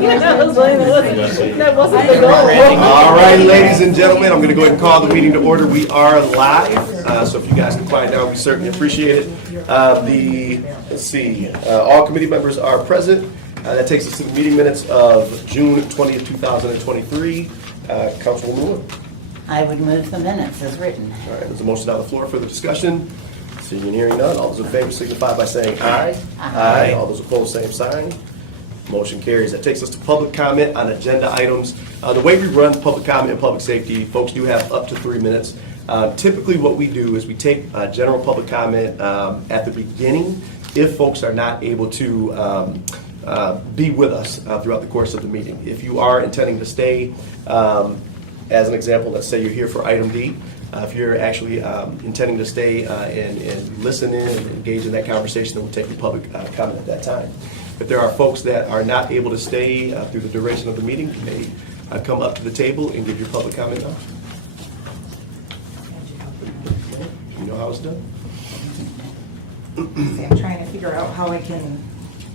That wasn't the goal. All right, ladies and gentlemen, I'm going to go ahead and call the meeting to order. We are live, so if you guys can quiet down, we certainly appreciate it. All committee members are present. That takes us to the meeting minutes of June 20th, 2023. Councilwoman Wood. I would move the minutes as written. All right, there's a motion on the floor for the discussion. Seeing and hearing none, all those in favor signify by saying aye. Aye. All those opposed, same sign. Motion carries. That takes us to public comment on agenda items. The way we run public comment and public safety, folks do have up to 3 minutes. Typically what we do is we take general public comment at the beginning if folks are not able to be with us throughout the course of the meeting. If you are intending to stay, as an example, let's say you're here for item D. If you're actually intending to stay and listen in and engage in that conversation, then we'll take your public comment at that time. If there are folks that are not able to stay through the duration of the meeting, you may come up to the table and give your public comment now. You know how it's done? See, I'm trying to figure out how I can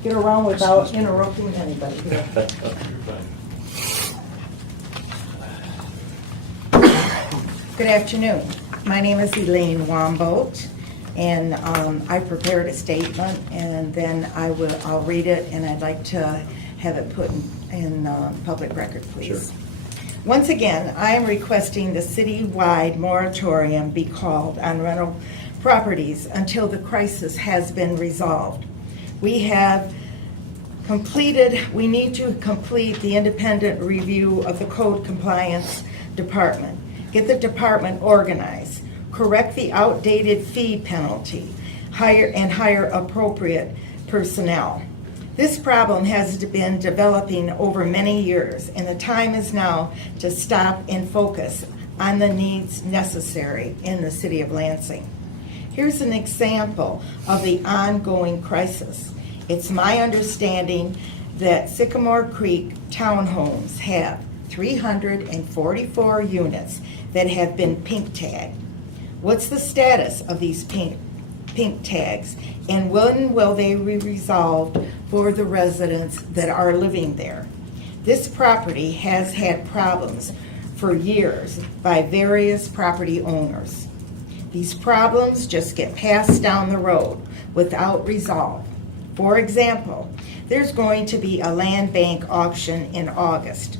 get around without interrupting anybody here. Good afternoon. My name is Elaine Wambolt, and I prepared a statement, and then I'll read it, and I'd like to have it put in public record, please. Sure. Once again, I am requesting the city-wide moratorium be called on rental properties until the crisis has been resolved. We need to complete the independent review of the code compliance department. Get the department organized, correct the outdated fee penalty, hire appropriate personnel. This problem has been developing over many years, and the time is now to stop and focus on the needs necessary in the city of Lansing. Here's an example of the ongoing crisis. It's my understanding that Sycamore Creek townhomes have 344 units that have been pink tagged. What's the status of these pink tags, and when will they be resolved for the residents that are living there? This property has had problems for years by various property owners. These problems just get passed down the road without resolve. For example, there's going to be a land bank auction in August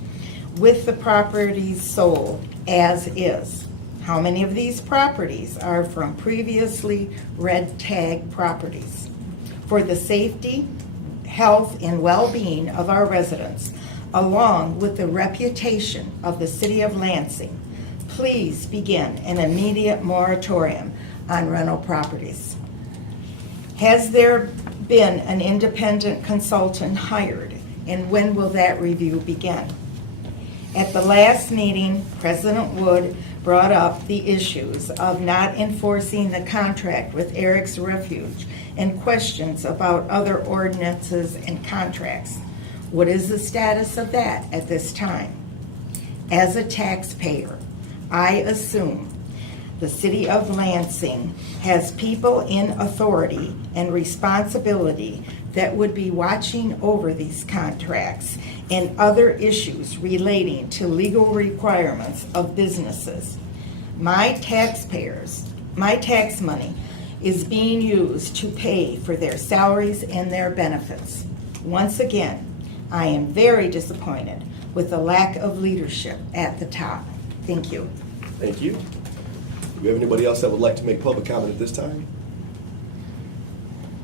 with the properties sold as is. How many of these properties are from previously red tag properties? For the safety, health, and well-being of our residents, along with the reputation of the city of Lansing, please begin an immediate moratorium on rental properties. Has there been an independent consultant hired, and when will that review begin? At the last meeting, President Wood brought up the issues of not enforcing the contract with Eric's Refuge and questions about other ordinances and contracts. What is the status of that at this time? As a taxpayer, I assume the city of Lansing has people in authority and responsibility that would be watching over these contracts and other issues relating to legal requirements of businesses. My tax money is being used to pay for their salaries and their benefits. Once again, I am very disappointed with the lack of leadership at the top. Thank you. Thank you. Do we have anybody else that would like to make public comment at this time?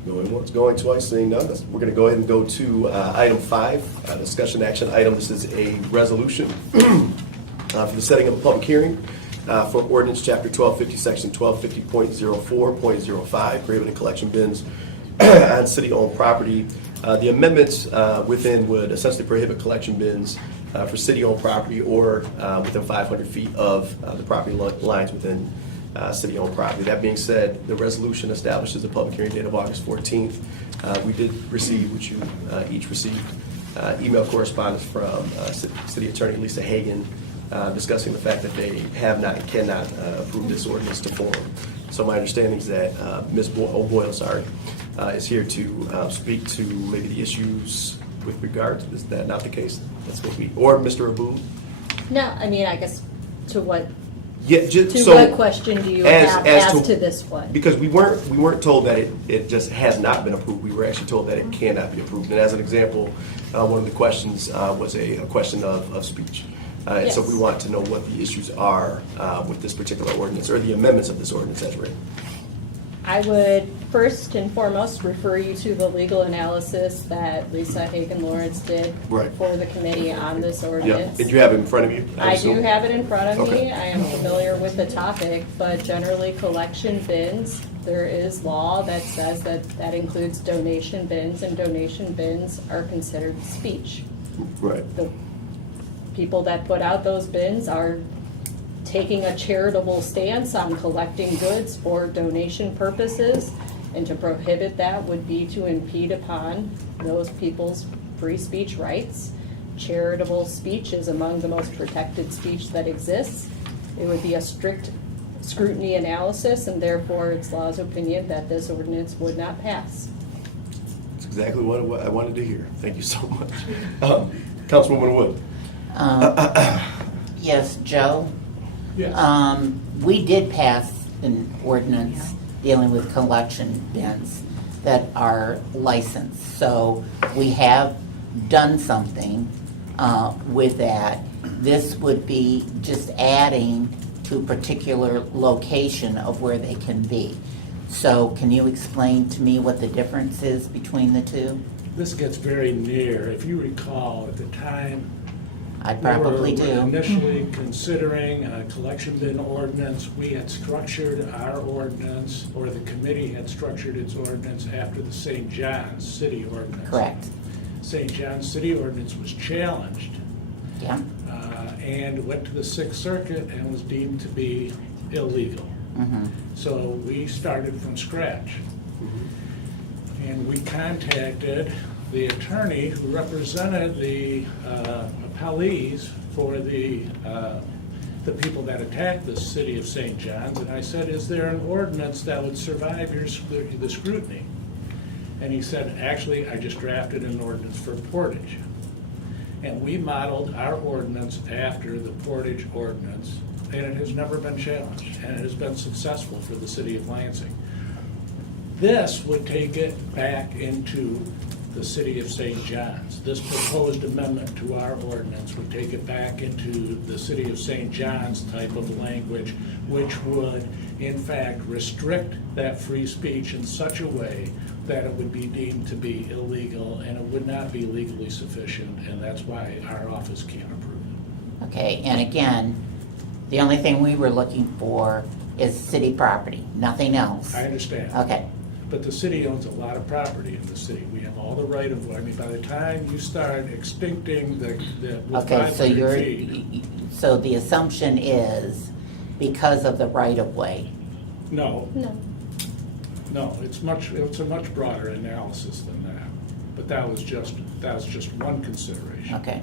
Going once, going twice, seeing none. We're going to go ahead and go to item 5, discussion action item. This is a resolution for the setting of a public hearing for ordinance chapter 1250, section 1250.04.05, graven and collection bins on city-owned property. The amendments within would essentially prohibit collection bins for city-owned property or within 500 feet of the property lines within city-owned property. That being said, the resolution establishes a public hearing date of August 14th. We did receive, which you each received, email correspondence from City Attorney Lisa Hagan discussing the fact that they have not and cannot approve this ordinance to form. So my understanding is that Ms. O'Boyle, is here to speak to maybe the issues with regards? Is that not the case? That's what we, or Mr. Abud? No, I mean, I guess to what, Yeah, just, to so. what question do you have as to this one? Because we weren't told that it just has not been approved. We were actually told that it cannot be approved. And as an example, one of the questions was a question of speech. And so Yes. we want to know what the issues are with this particular ordinance, or the amendments of this ordinance as written. I would first and foremost refer you to the legal analysis that Lisa Hagen-Lawrence did Right. for the committee on this Yeah, ordinance. and you have it in front of you? I do assume? have it in front of Okay. me. I am familiar with the topic, but generally collection bins, there is law that says that that includes donation bins, and donation bins are considered speech. Right. The people that put out those bins are taking a charitable stance on collecting goods for donation purposes, and to prohibit that would be to impede upon those people's free speech rights. Charitable speech is among the most protected speech that exists. It would be a strict scrutiny analysis, and therefore it's law's opinion that this ordinance would not pass. That's exactly what I wanted to hear. Thank you so much. Councilwoman Wood? Yes, Joe? Yes. We did pass an ordinance dealing with collection bins that are licensed. So we have done something with that. This would be just adding to a particular location of where they can be. So can you explain to me what the difference is between the two? This gets very near. If you recall, at the time, I probably we were do. initially considering a collection bin ordinance. We had structured our ordinance, or the committee had structured its ordinance after the St. John's City ordinance. Correct. St. John's City ordinance was challenged Yeah? and went to the Sixth Circuit and was deemed to be illegal. Mm-hmm. So we started from scratch. And we contacted the attorney who represented the appellees for the people that attacked the city of St. John's. And I said, is there an ordinance that would survive the scrutiny? And he said, actually, I just drafted an ordinance for Portage. And we modeled our ordinance after the Portage ordinance, and it has never been challenged, and it has been successful for the city of Lansing. This would take it back into the city of St. John's. This proposed amendment to our ordinance would take it back into the city of St. John's type of language, which would, in fact, restrict that free speech in such a way that it would be deemed to be illegal, and it would not be legally sufficient, and that's why our office can't approve it. Okay, and again, the only thing we were looking for is city property, nothing else. I understand. Okay, But the city owns a lot of property in the city. We have all the right of way. I mean, by the time you start extincting the with okay, so 500 feet. so the assumption is because of the right of way. No, No. it's a much broader analysis than that. But that was just one consideration. Okay.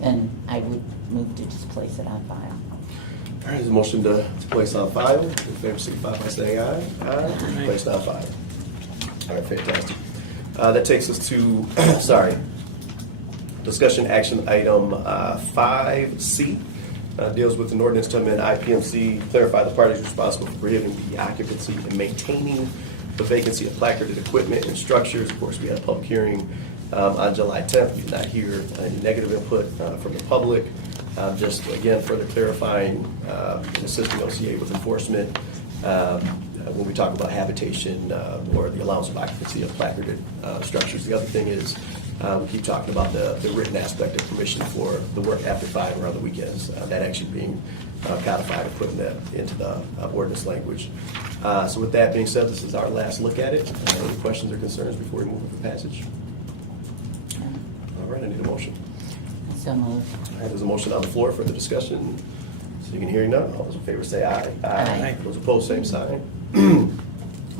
Then I would move to just place it on file. All right, there's a motion to place on file. In favor, signify by saying aye. Aye. Placed on file. All right, fantastic. That takes us to, discussion action item 5C. Deals with an ordinance to amend IPMC, clarify the parties responsible for prohibiting the occupancy and maintaining the vacancy of placarded equipment and structures. Of course, we had a public hearing on July 10th. We did not hear any negative input from the public. Just again, further clarifying and assisting OCA with enforcement when we talk about habitation or the allowance of occupancy of placarded structures. The other thing is we keep talking about the written aspect of permission for the work after 5 or on the weekends. That actually being codified and putting that into the ordinance language. So with that being said, this is our last look at it. Any questions or concerns before we move to the passage? All right, I need a motion. So moved. All right, there's a motion on the floor for the discussion. So you can hear none. All those in favor say aye. Aye. Those opposed, same sign.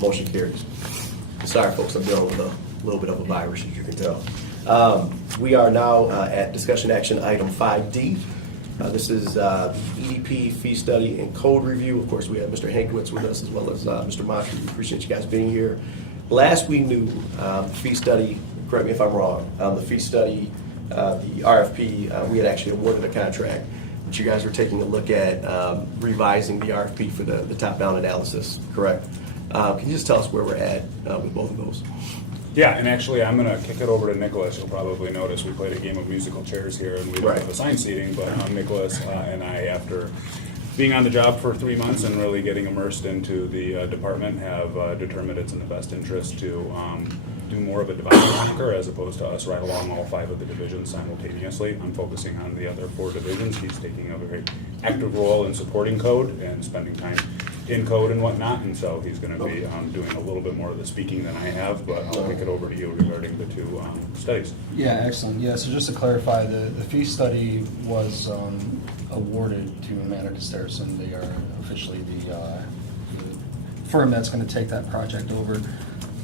Motion carries. Sorry, folks, I'm dealing with a little bit of a virus, as you can tell. We are now at discussion action item 5D. This is the EDP fee study and code review. Of course, we have Mr. Hankwitz with us as well as Mr. Mashri. We appreciate you guys being here. Last we knew, the fee study, correct me if I'm wrong, the fee study, the RFP, we had actually awarded a contract, but you guys were taking a look at revising the RFP for the top-down analysis, correct? Can you just tell us where we're at with both of those? Yeah, and actually, I'm going to kick it over to Nicholas. You'll probably notice we played a game of musical chairs here, and we don't Right. have assigned seating, but Nicholas and I, after being on the job for 3 months and really getting immersed into the department, have determined it's in the best interest to do more of a divided conquer as opposed to us ride along all 5 of the divisions simultaneously. I'm focusing on the other 4 divisions. He's taking a very active role in supporting code and spending time in code and whatnot, and so he's going to be doing a little bit more of the speaking than I have, but I'll kick it over to you regarding the 2 studies. Yeah, excellent. Yeah, so just to clarify, the fee study was awarded to Manor Casterison. They are officially the firm that's going to take that project over.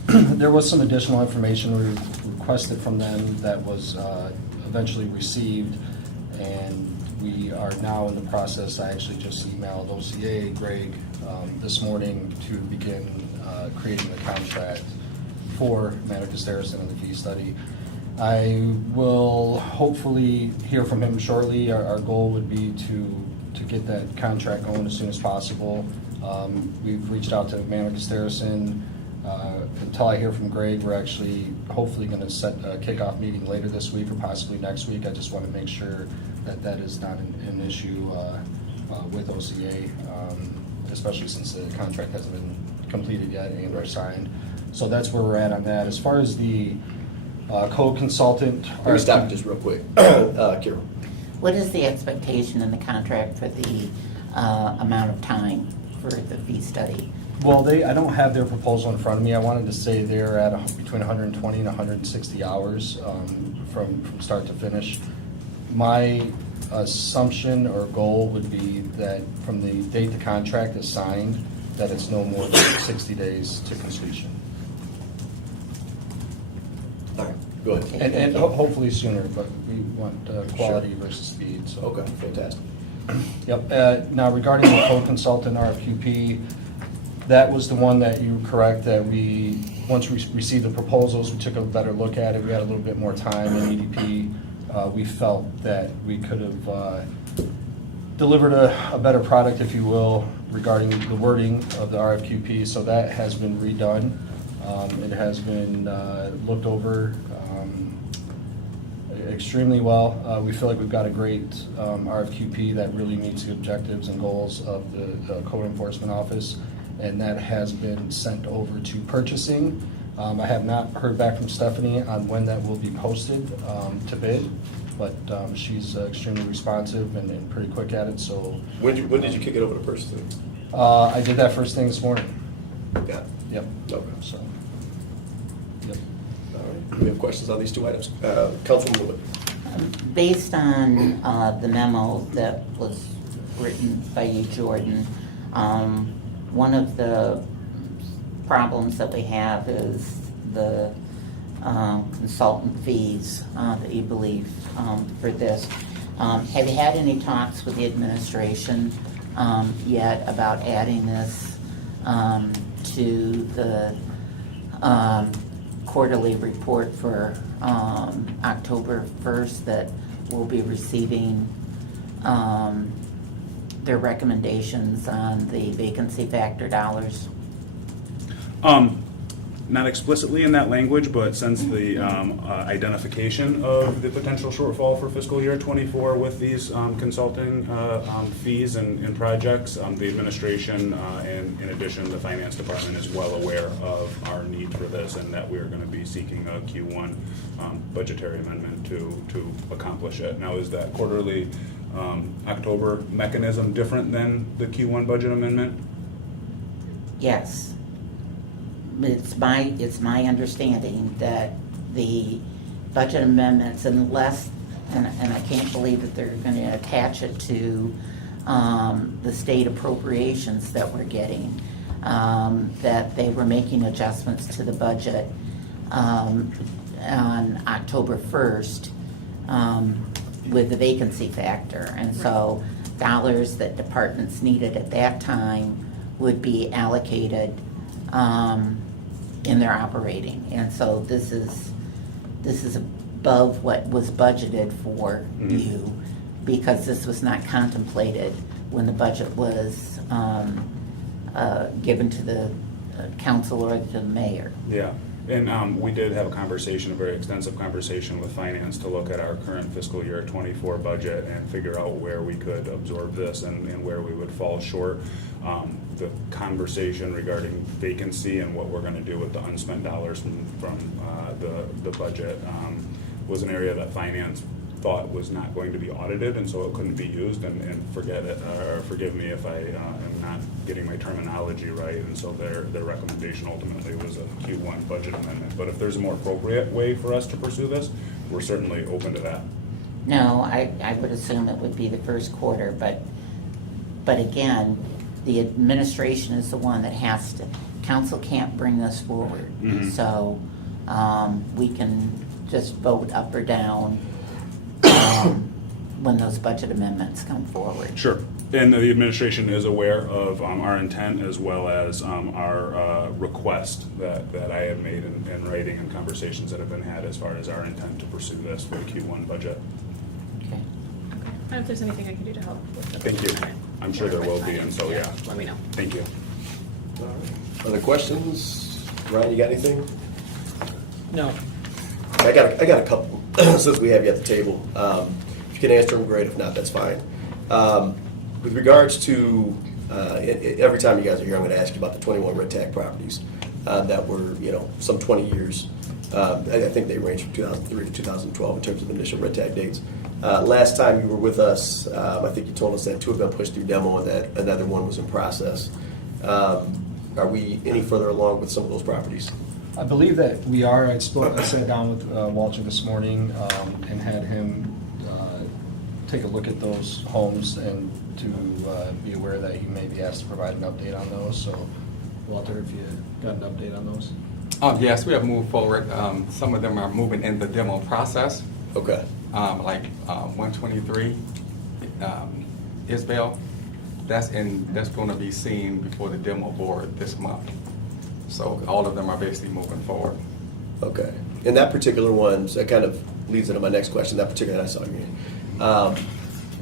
There was some additional information we requested from them that was eventually received, and we are now in the process. I actually just emailed OCA, Greg, this morning to begin creating the contract for Manor Casterison and the fee study. I will hopefully hear from him shortly. Our goal would be to get that contract going as soon as possible. We've reached out to Manor Casterison. Until I hear from Greg, we're actually hopefully going to set a kickoff meeting later this week or possibly next week. I just want to make sure that that is not an issue with OCA, especially since the contract hasn't been completed yet and or signed. So that's where we're at on that. As far as the code consultant. Let me stop you just real quick. Carol. What is the expectation in the contract for the amount of time for the fee study? Well, I don't have their proposal in front of me. I wanted to say they're at between 120 and 160 hours from start to finish. My assumption or goal would be that from the date the contract is signed, that it's no more than 60 days to completion. All right, go ahead. And hopefully sooner, but we want quality versus speed. So. Okay, fantastic. Yep. Now regarding the code consultant RFQP, that was the one that you were correct that once we received the proposals, we took a better look at it. We had a little bit more time in EDP. We felt that we could have delivered a better product, if you will, regarding the wording of the RFQP. So that has been redone. It has been looked over extremely well. We feel like we've got a great RFQP that really meets the objectives and goals of the Code Enforcement Office, and that has been sent over to purchasing. I have not heard back from Stephanie on when that will be posted to bid, but she's extremely responsive and pretty quick at it. So When did you kick it over to purchasing? I did that first thing this morning. Got it. Yep. Okay. So. Yep. All right. We have questions on these 2 items. Councilwoman Wood. Based on the memo that was written by you, Jordan, one of the problems that we have is the consultant fees that you believe for this. Have you had any talks with the administration yet about adding this to the quarterly report for October 1st that we'll be receiving their recommendations on the vacancy factor dollars? Not explicitly in that language, but since the identification of the potential shortfall for fiscal year '24 with these consulting fees and projects, the administration and in addition the finance department is well aware of our need for this and that we're going to be seeking a Q1 budgetary amendment to accomplish it. Now, is that quarterly October mechanism different than the Q1 budget amendment? Yes. It's my understanding that the budget amendments, unless, and I can't believe that they're going to attach it to the state appropriations that we're getting, that they were making adjustments to the budget on October 1st with the vacancy factor. And so dollars that departments needed at that time would be allocated in their operating. And so this is above what was budgeted for you, because this was not contemplated when the budget was given to the council or to the mayor. Yeah, and we did have a conversation, a very extensive conversation with finance to look at our current fiscal year 24 budget and figure out where we could absorb this and where we would fall short. The conversation regarding vacancy and what we're going to do with the unspent dollars from the budget was an area that finance thought was not going to be audited, and so it couldn't be used, and forgive me if I am not getting my terminology right, and so their recommendation ultimately was a Q1 budget amendment. But if there's a more appropriate way for us to pursue this, we're certainly open to that. No, I would assume it would be the first quarter, but again, the administration is the one that has to, council can't bring this forward. So we can just vote up or down when those budget amendments come forward. Sure. And the administration is aware of our intent as well as our request that I have made in writing and conversations that have been had as far as our intent to pursue this for the Q1 budget. Okay. And if there's anything I can do to help with the. Thank you. I'm sure there will be, and so, yeah. Let me know. Thank you. Other questions? Ryan, you got anything? No. I got a couple, since we have you at the table. If you can answer them, great. If not, that's fine. With regards to, every time you guys are here, I'm going to ask you about the 21 red tag properties that were, some 20 years. I think they range from 2003 to 2012 in terms of initial red tag dates. Last time you were with us, I think you told us that 2 have been pushed through demo and that another 1 was in process. Are we any further along with some of those properties? I believe that we are. I sat down with Walter this morning and had him take a look at those homes and to be aware that he may be asked to provide an update on those. So, Walter, if you got an update on those? Yes, we have moved forward. Some of them are moving in the demo process. Okay. Like 123 Isbell, that's going to be seen before the demo board this month. So all of them are basically moving forward. Okay. And that particular one, so that kind of leads into my next question, that particular that I saw you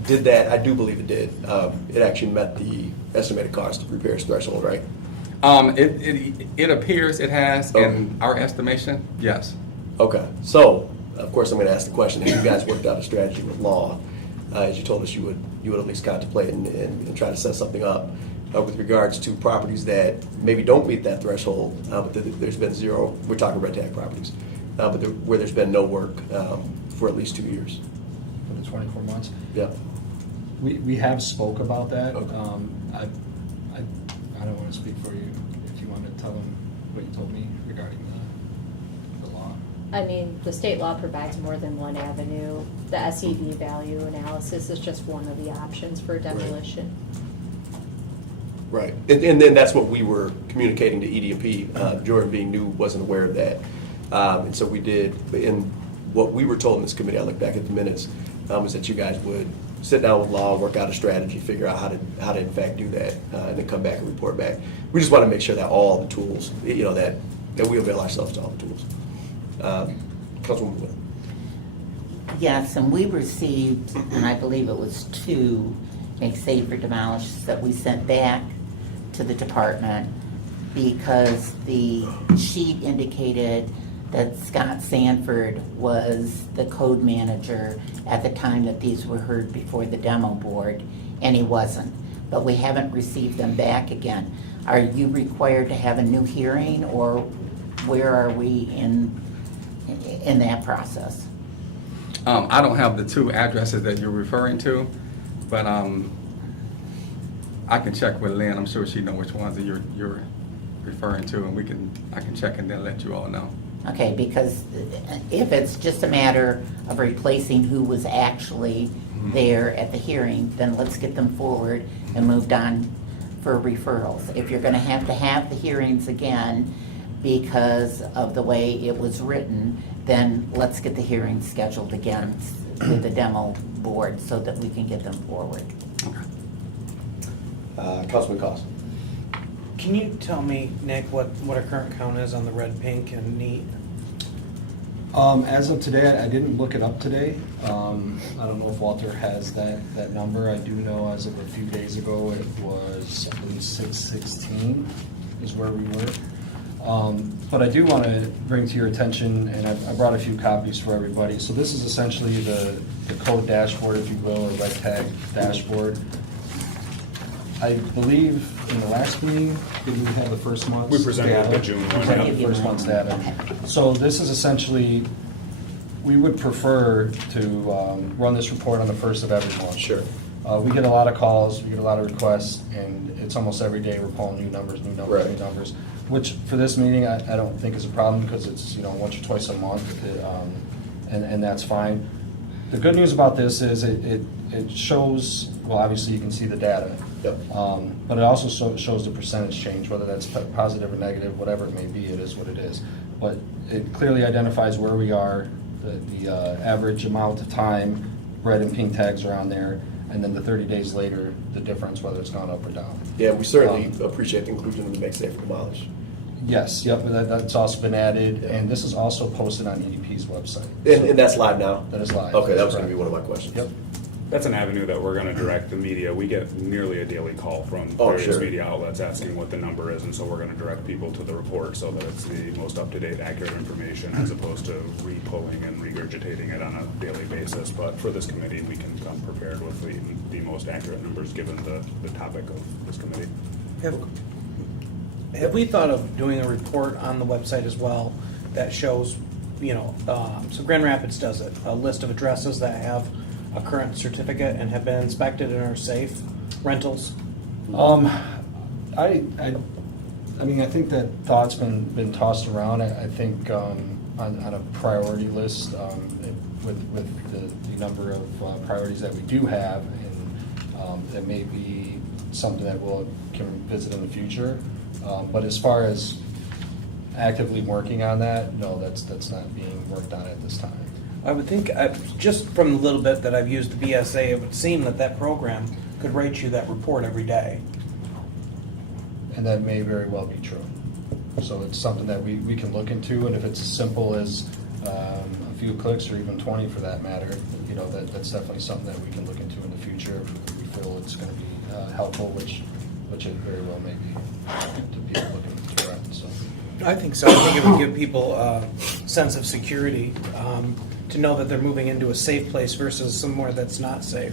did that, I do believe it did. It actually met the estimated cost of repairs threshold, right? It appears it has in our estimation, yes. Okay. So, of course, I'm going to ask the question, have you guys worked out a strategy with law? As you told us you would at least contemplate and try to set something up with regards to properties that maybe don't meet that threshold, but there's been zero, we're talking red tag properties, but where there's been no work for at least 2 years. For the 24 months? Yeah. We have spoke about that. Okay. I don't want to speak for you. If you want to tell them what you told me regarding the law. I mean, the state law provides more than one avenue. The SEV value analysis is just one of the options for demolition. Right. And then that's what we were communicating to ED&P. Jordan, being new, wasn't aware of that. And so we did, and what we were told in this committee, I look back at the minutes, was that you guys would sit down with law, work out a strategy, figure out how to in fact do that, and then come back and report back. We just want to make sure that all the tools, that we avail ourselves to all the tools. Councilwoman Wood. Yes, and we received, and I believe it was 2 make safe for demolish that we sent back to the department because the sheet indicated that Scott Sanford was the code manager at the time that these were heard before the demo board, and he wasn't. But we haven't received them back again. Are you required to have a new hearing, or where are we in that process? I don't have the 2 addresses that you're referring to, but I can check with Lynn. I'm sure she knows which ones that you're referring to, and I can check and then let you all know. Okay, because if it's just a matter of replacing who was actually there at the hearing, then let's get them forward and moved on for referrals. If you're gonna have the hearings again because of the way it was written, then let's get the hearings scheduled again with the demo board so that we can get them forward. Councilman Cost. Can you tell me, Nick, what our current count is on the red, pink, and neat? As of today, I didn't look it up today. I don't know if Walter has that number. I do know as of a few days ago, it was, I believe, 616 is where we were. But I do want to bring to your attention, and I brought a few copies for everybody. So this is essentially the code dashboard, if you will, or red tag dashboard. I believe in the last meeting, did we have the first month's We presented data? the June one, Presented the yeah. first month's data. So this is essentially, we would prefer to run this report on the first of every month. Sure. We get a lot of calls, we get a lot of requests, and it's almost every day we're pulling new numbers, Right. new numbers. Which for this meeting, I don't think is a problem because it's, once or twice a month, and that's fine. The good news about this is it shows, well, obviously you can see the data. Yep. But it also shows the percentage change, whether that's positive or negative, whatever it may be, it is what it is. But it clearly identifies where we are, the average amount of time, red and pink tags are on there, and then the 30 days later, the difference, whether it's gone up or down. Yeah, we certainly appreciate the inclusion of the Make Safe Demolish. Yes, yep, that's also been added, and this is also posted on EDP's website. And that's live now? That is live. Okay, that was That's gonna be correct. one of my questions. Yep. That's an avenue that we're gonna direct the media. We get nearly a daily call from Oh, various sure. media outlets asking what the number is, and so we're gonna direct people to the report so that it's the most up-to-date, accurate information as opposed to re-pulling and regurgitating it on a daily basis. But for this committee, we can come prepared with the most accurate numbers given the topic of this committee. Have we thought of doing a report on the website as well that shows, so Grand Rapids does it, a list of addresses that have a current certificate and have been inspected and are safe, rentals? I mean, I think that thought's been tossed around. I think on a priority list, with the number of priorities that we do have, and it may be something that can visit in the future. But as far as actively working on that, no, that's not being worked on at this time. I would think, just from the little bit that I've used the BSA, it would seem that program could write you that report every day. And that may very well be true. So it's something that we can look into, and if it's as simple as a few clicks or even 20 for that matter, that's definitely something that we can look into in the future if we feel it's going to be helpful, which it very well may be to people looking to rent. So. I think so. I think it would give people a sense of security to know that they're moving into a safe place versus somewhere that's not safe.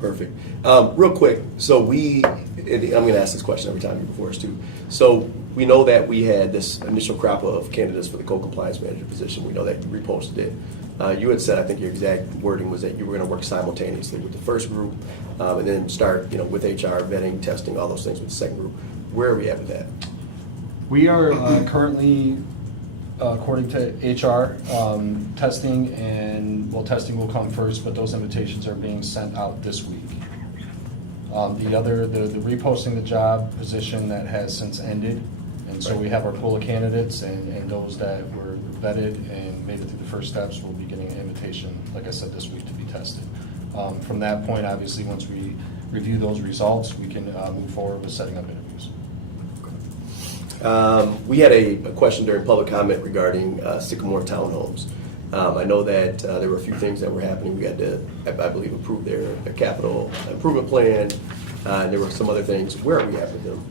Perfect. Real quick, so I'm going to ask this question every time you're before us too. So we know that we had this initial crop of candidates for the code compliance manager position. We know that you reposted it. You had said, I think your exact wording was that you were going to work simultaneously with the first group and then start, with HR, vetting, testing, all those things with the second group. Where are we at with that? We are currently, according to HR, testing, and testing will come first, but those invitations are being sent out this week. The reposting the job position that has since ended, and so we have our pool of candidates, and those that were vetted and made it through the first steps will be getting an invitation, like I said, this week to be tested. From that point, obviously, once we review those results, we can move forward with setting up interviews. We had a question during public comment regarding Sycamore Townhomes. I know that there were a few things that were happening. We had to, I believe, approve their capital improvement plan. And there were some other things. Where are we at with them?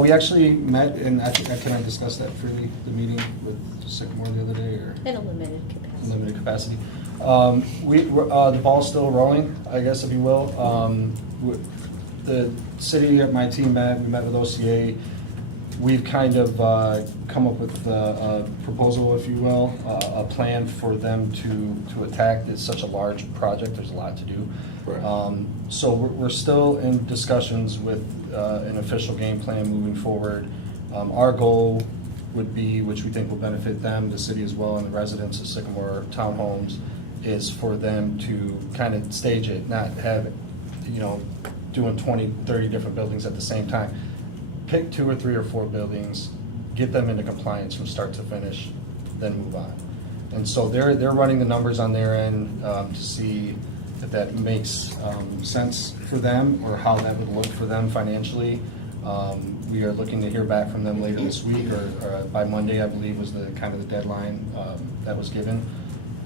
We actually met, and can I discuss that freely, the meeting with Sycamore the other day, or? In a limited capacity. Limited capacity. The ball's still rolling, I guess, if you will. The city, my team we met with OCA. We've kind of come up with a proposal, if you will, a plan for them to attack. It's such a large project, there's a lot to do. Right. So we're still in discussions with an official game plan moving forward. Our goal would be, which we think will benefit them, the city as well, and the residents of Sycamore Townhomes, is for them to kind of stage it, not have, doing 20, 30 different buildings at the same time. Pick 2 or 3 or 4 buildings, get them into compliance from start to finish, then move on. And so they're running the numbers on their end to see if that makes sense for them, or how that would look for them financially. We are looking to hear back from them later this week, or by Monday, I believe, was the kind of the deadline that was given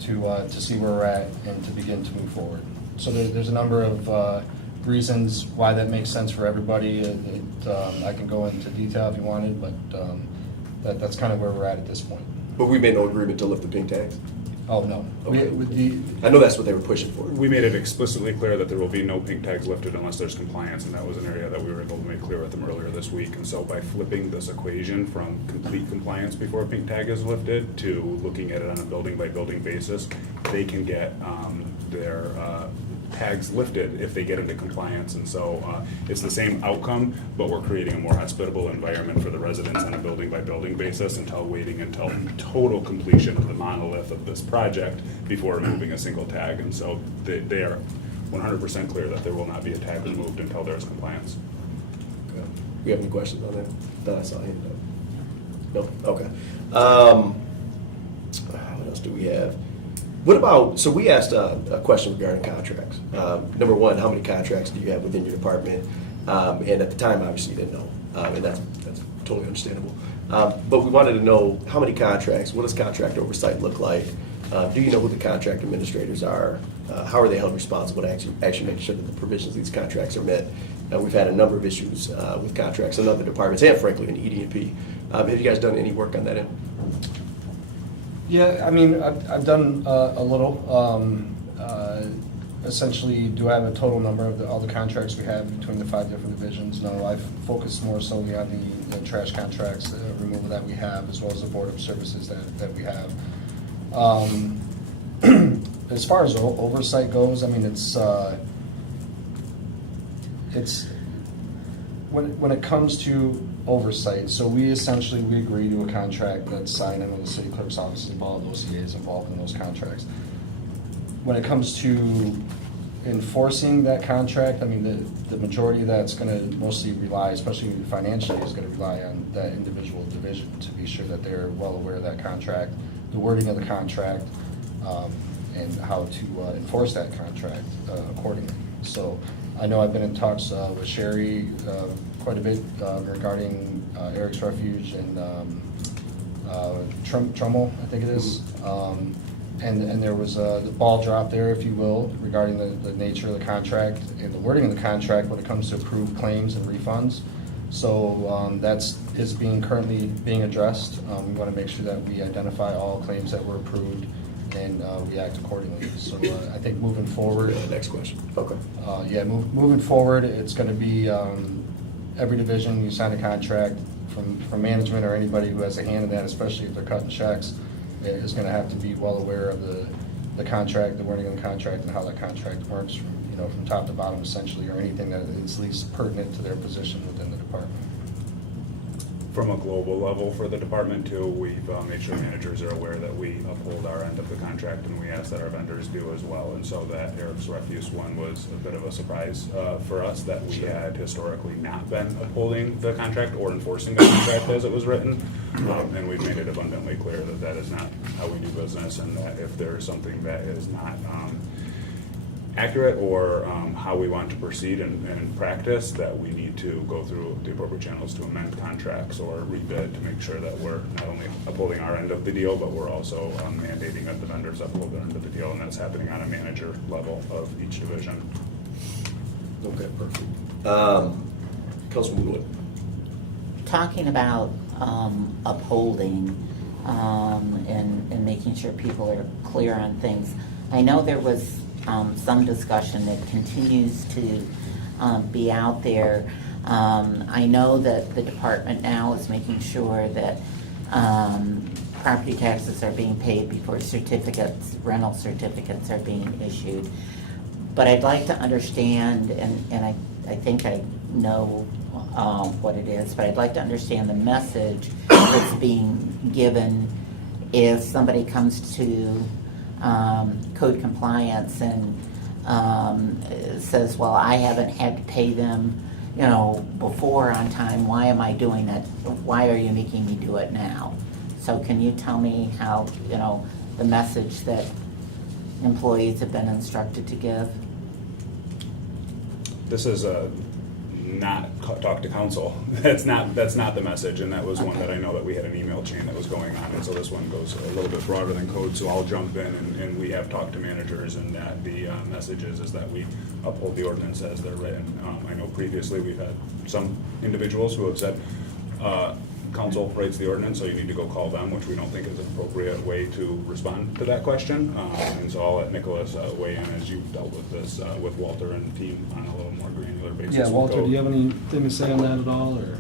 to see where we're at and to begin to move forward. So there's a number of reasons why that makes sense for everybody. I can go into detail if you wanted, but that's kind of where we're at this point. But we made no agreement to lift the pink tags. Oh, no. Okay. With the, I know that's what they were pushing for. We made it explicitly clear that there will be no pink tags lifted unless there's compliance, and that was an area that we were able to make clear with them earlier this week. And so by flipping this equation from complete compliance before a pink tag is lifted to looking at it on a building-by-building basis, they can get their tags lifted if they get into compliance. And so it's the same outcome, but we're creating a more hospitable environment for the residents on a building-by-building basis waiting until total completion of the monolith of this project before removing a single tag. And so they are 100% clear that there will not be a tag removed until there's compliance. Okay. We have any questions on that? That I saw hand up. No? Okay. What else do we have? What about, so we asked a question regarding contracts. Number one, how many contracts do you have within your department? And at the time, obviously, you didn't know. And that's totally understandable. But we wanted to know how many contracts, what does contract oversight look like? Do you know who the contract administrators are? How are they held responsible to actually make sure that the provisions of these contracts are met? We've had a number of issues with contracts in other departments and frankly in ED&P. Have you guys done any work on that end? yeah, I mean, I've done a little. Essentially, do I have a total number of all the contracts we have between the 5 different divisions? No, I've focused more solely on the trash contracts, removal that we have, as well as the board of services that we have. As far as oversight goes, I mean, it's when it comes to oversight, so we agree to a contract that's signed. I know the city clerk's office is involved, OCA is involved in those contracts. When it comes to enforcing that contract, I mean, the majority of that's going to mostly rely, especially financially, is going to rely on that individual division to be sure that they're well aware of that contract, the wording of the contract, and how to enforce that contract accordingly. So I know I've been in talks with Sherry quite a bit regarding Eric's Refuge and Trummel, I think it is. And there was the ball drop there, if you will, regarding the nature of the contract and the wording of the contract when it comes to approved claims and refunds. So is currently being addressed. We want to make sure that we identify all claims that were approved and react accordingly. So I think moving forward. Next question. Okay. Moving forward, it's going to be every division you sign a contract from management or anybody who has a hand in that, especially if they're cutting checks, is going to have to be well aware of the contract, the wording of the contract, and how that contract works from top to bottom, essentially, or anything that is least pertinent to their position within the department. From a global level for the department too, we've made sure managers are aware that we uphold our end of the contract, and we ask that our vendors do as well. And so that Eric's Refuse one was a bit of a surprise for us, that we had historically not been upholding the contract or enforcing the contract as it was written. And we've made it abundantly clear that that is not how we do business, and that if there's something that is not accurate or how we want to proceed in practice, that we need to go through the appropriate channels to amend contracts or rebid to make sure that we're not only upholding our end of the deal, but we're also mandating that the vendors uphold their end of the deal, and that's happening on a manager level of each division. Okay, perfect. Councilman Wood. Talking about upholding and making sure people are clear on things, I know there was some discussion that continues to be out there. I know that the department now is making sure that property taxes are being paid before rental certificates are being issued. But I'd like to understand, and I think I know what it is, but I'd like to understand the message that's being given if somebody comes to code compliance and says, well, I haven't had to pay them, before on time. Why am I doing it? Why are you making me do it now? So can you tell me how, the message that employees have been instructed to give? This is not talk to council. That's not the message, and that was one that I know that we had an email chain that was going on, and so this one goes a little bit broader than code, so I'll jump in, and we have talked to managers, and that the message is that we uphold the ordinance as they're written. I know previously we've had some individuals who have said, council writes the ordinance, so you need to go call them, which we don't think is an appropriate way to respond to that question. And so I'll let Nicholas weigh in as you've dealt with this with Walter and team on a little more granular basis. Yeah, with Walter, code. do you have anything to say on that at all, or?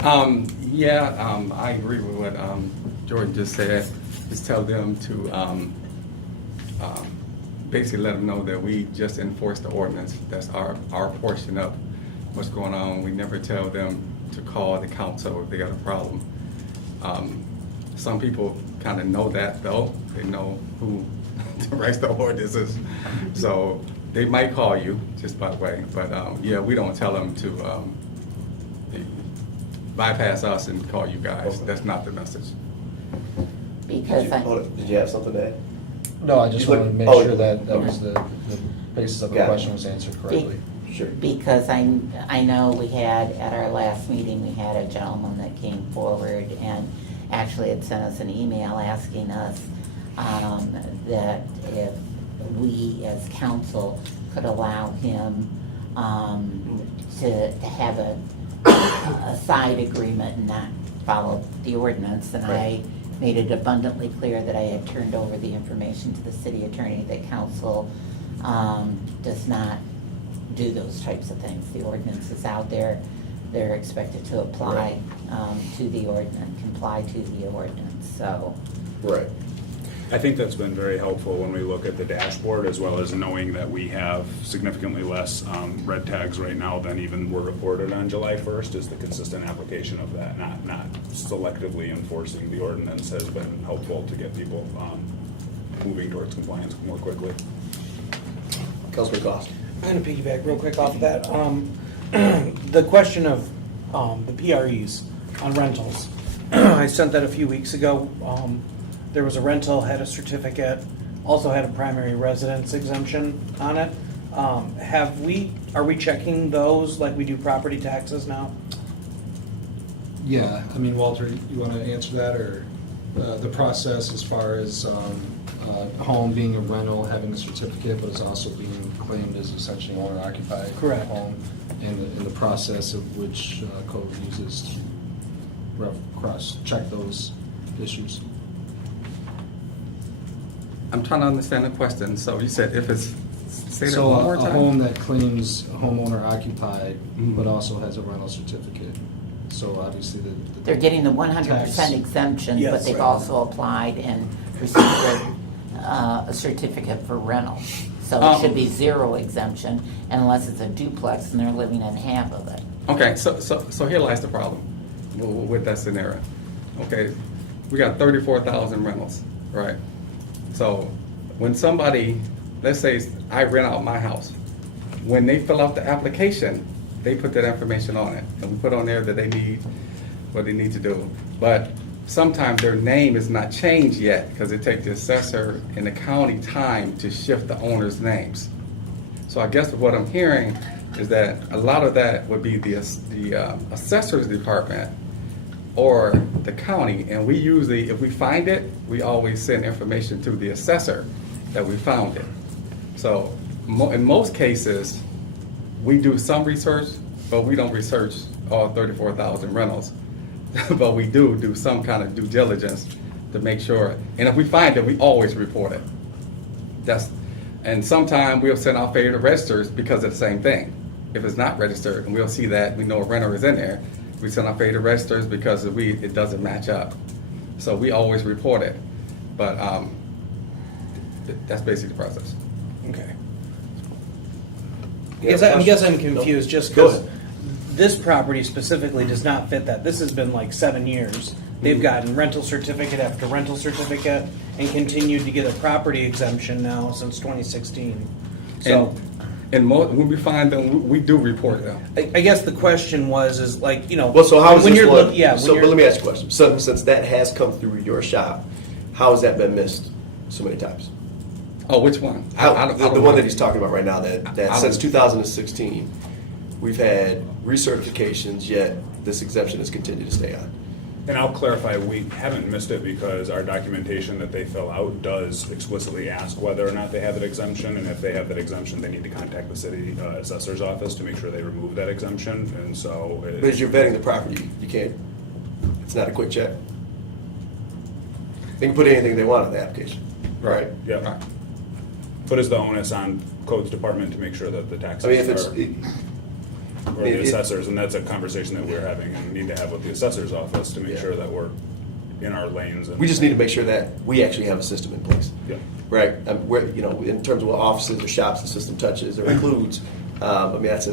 I agree with what Jordan just said. Just tell them to basically let them know that we just enforce the ordinance. That's our portion of what's going on. We never tell them to call the council if they got a problem. Some people kind of know that, though. They know who writes the ordinances. So they might call you, just by the way. But yeah, we don't tell them to bypass us and call you guys. That's not the message. Because I, Did you have something to add? No, I just You look- wanted to make oh, sure that was the basis of the Got it. question was answered correctly. Sure. because I know we had, at our last meeting, we had a gentleman that came forward and actually had sent us an email asking us that if we as council could allow him to have a side agreement and not follow the ordinance. And I made it abundantly clear that I had turned over the information to the city attorney, that council does not do those types of things. The ordinance is out there. They're expected to apply to the ordinance, comply to the ordinance, so. Right. I think that's been very helpful when we look at the dashboard, as well as knowing that we have significantly less red tags right now than even were reported on July 1st, is the consistent application of that, not selectively enforcing the ordinance has been helpful to get people moving towards compliance more quickly. Councilman Cost. I'm going to piggyback real quick off of that. The question of the PREs on rentals. I sent that a few weeks ago. There was a rental, had a certificate, also had a primary residence exemption on it. Are we checking those like we do property taxes now? Yeah, I mean, Walter, you want to answer that, or the process as far as a home being a rental, having a certificate, but it's also being claimed as essentially owner-occupied Correct. home, and the process of which code uses to cross-check those issues. I'm trying to understand the question. So you said if it's, say that So one more a time? home that claims homeowner occupied, but also has a rental certificate. So obviously They're getting the 100% Tax. exemption, but Yes. they've also applied and received a certificate for rental. So it should be zero exemption unless it's a duplex and they're living in half of it. Okay, so here lies the problem with that scenario. Okay, we got 34,000 rentals, right? So when somebody, let's say I rent out my house, when they fill out the application, they put that information on it. And we put on there that they need what they need to do. But sometimes their name is not changed yet because it takes the assessor and the county time to shift the owner's names. So I guess what I'm hearing is that a lot of that would be the assessor's department or the county, and we usually, if we find it, we always send information to the assessor that we found it. So in most cases, we do some research, but we don't research all 34,000 rentals. But we do some kind of due diligence to make sure, and if we find it, we always report it. And sometimes we'll send our failure to registers because of the same thing. If it's not registered, and we'll see that, we know a renter is in there, we send our failure to registers because it doesn't match up. So we always report it. But that's basically the process. Okay. You have a I guess question? I'm confused just Go because ahead. this property specifically does not fit that. This has been like 7 years. They've gotten rental certificate after rental certificate and continued to get a property exemption now since 2016. So And when we find them, we do report them. I guess the question is like, Well, so how is when this you're one? look- yeah, when So, you're- but let me ask you a question. So, since that has come through your shop, how has that been missed so many times? Oh, which one? The one that he's talking about right now, that I since don't- 2016, we've had recertifications, yet this exemption has continued to stay on. And I'll clarify, we haven't missed it because our documentation that they fill out does explicitly ask whether or not they have that exemption, and if they have that exemption, they need to contact the city assessor's office to make sure they remove that exemption, and so. But as you're vetting the property, you can't, it's not a quick check. They can put anything they want on the application, right? Yeah. But is the onus on codes department to make sure that the taxes I mean, if it's, or the assessors, and that's a conversation that we're having and need to have with the assessor's office to make Yeah. sure that we're in our lanes. And we just need to make sure that we actually have a system in place. Yeah. Right, where, you know, in terms of what offices or shops the system touches or includes, I mean, that's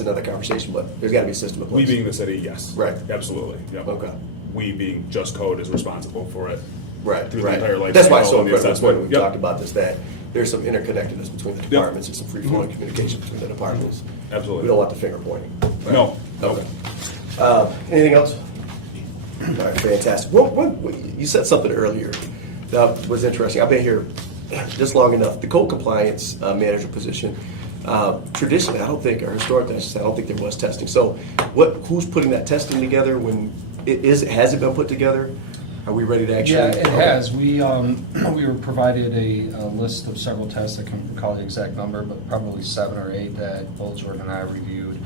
another conversation, but there's gotta be a system in We place. being the city, yes. Right. Absolutely, yeah. Okay. We being just code is responsible for it. Right, Through the right. entire life That's why it's so cycle and the important, that's why assessment. we Yep. talked about this, that there's some interconnectedness between the Yep. departments, and some free-flowing communication between the departments. Absolutely. We don't want the finger pointing. Right? No. Okay. Anything else? All right, fantastic. You said something earlier that was interesting. I've been here just long enough. The code compliance manager position, traditionally, I don't think, or historically, I should say, I don't think there was testing. So who's putting that testing together when, has it been put together? Are we ready to actually? Yeah, it has. We were provided a list of several tests. I can't recall the exact number, but probably 7 or 8 that both Jordan and I reviewed.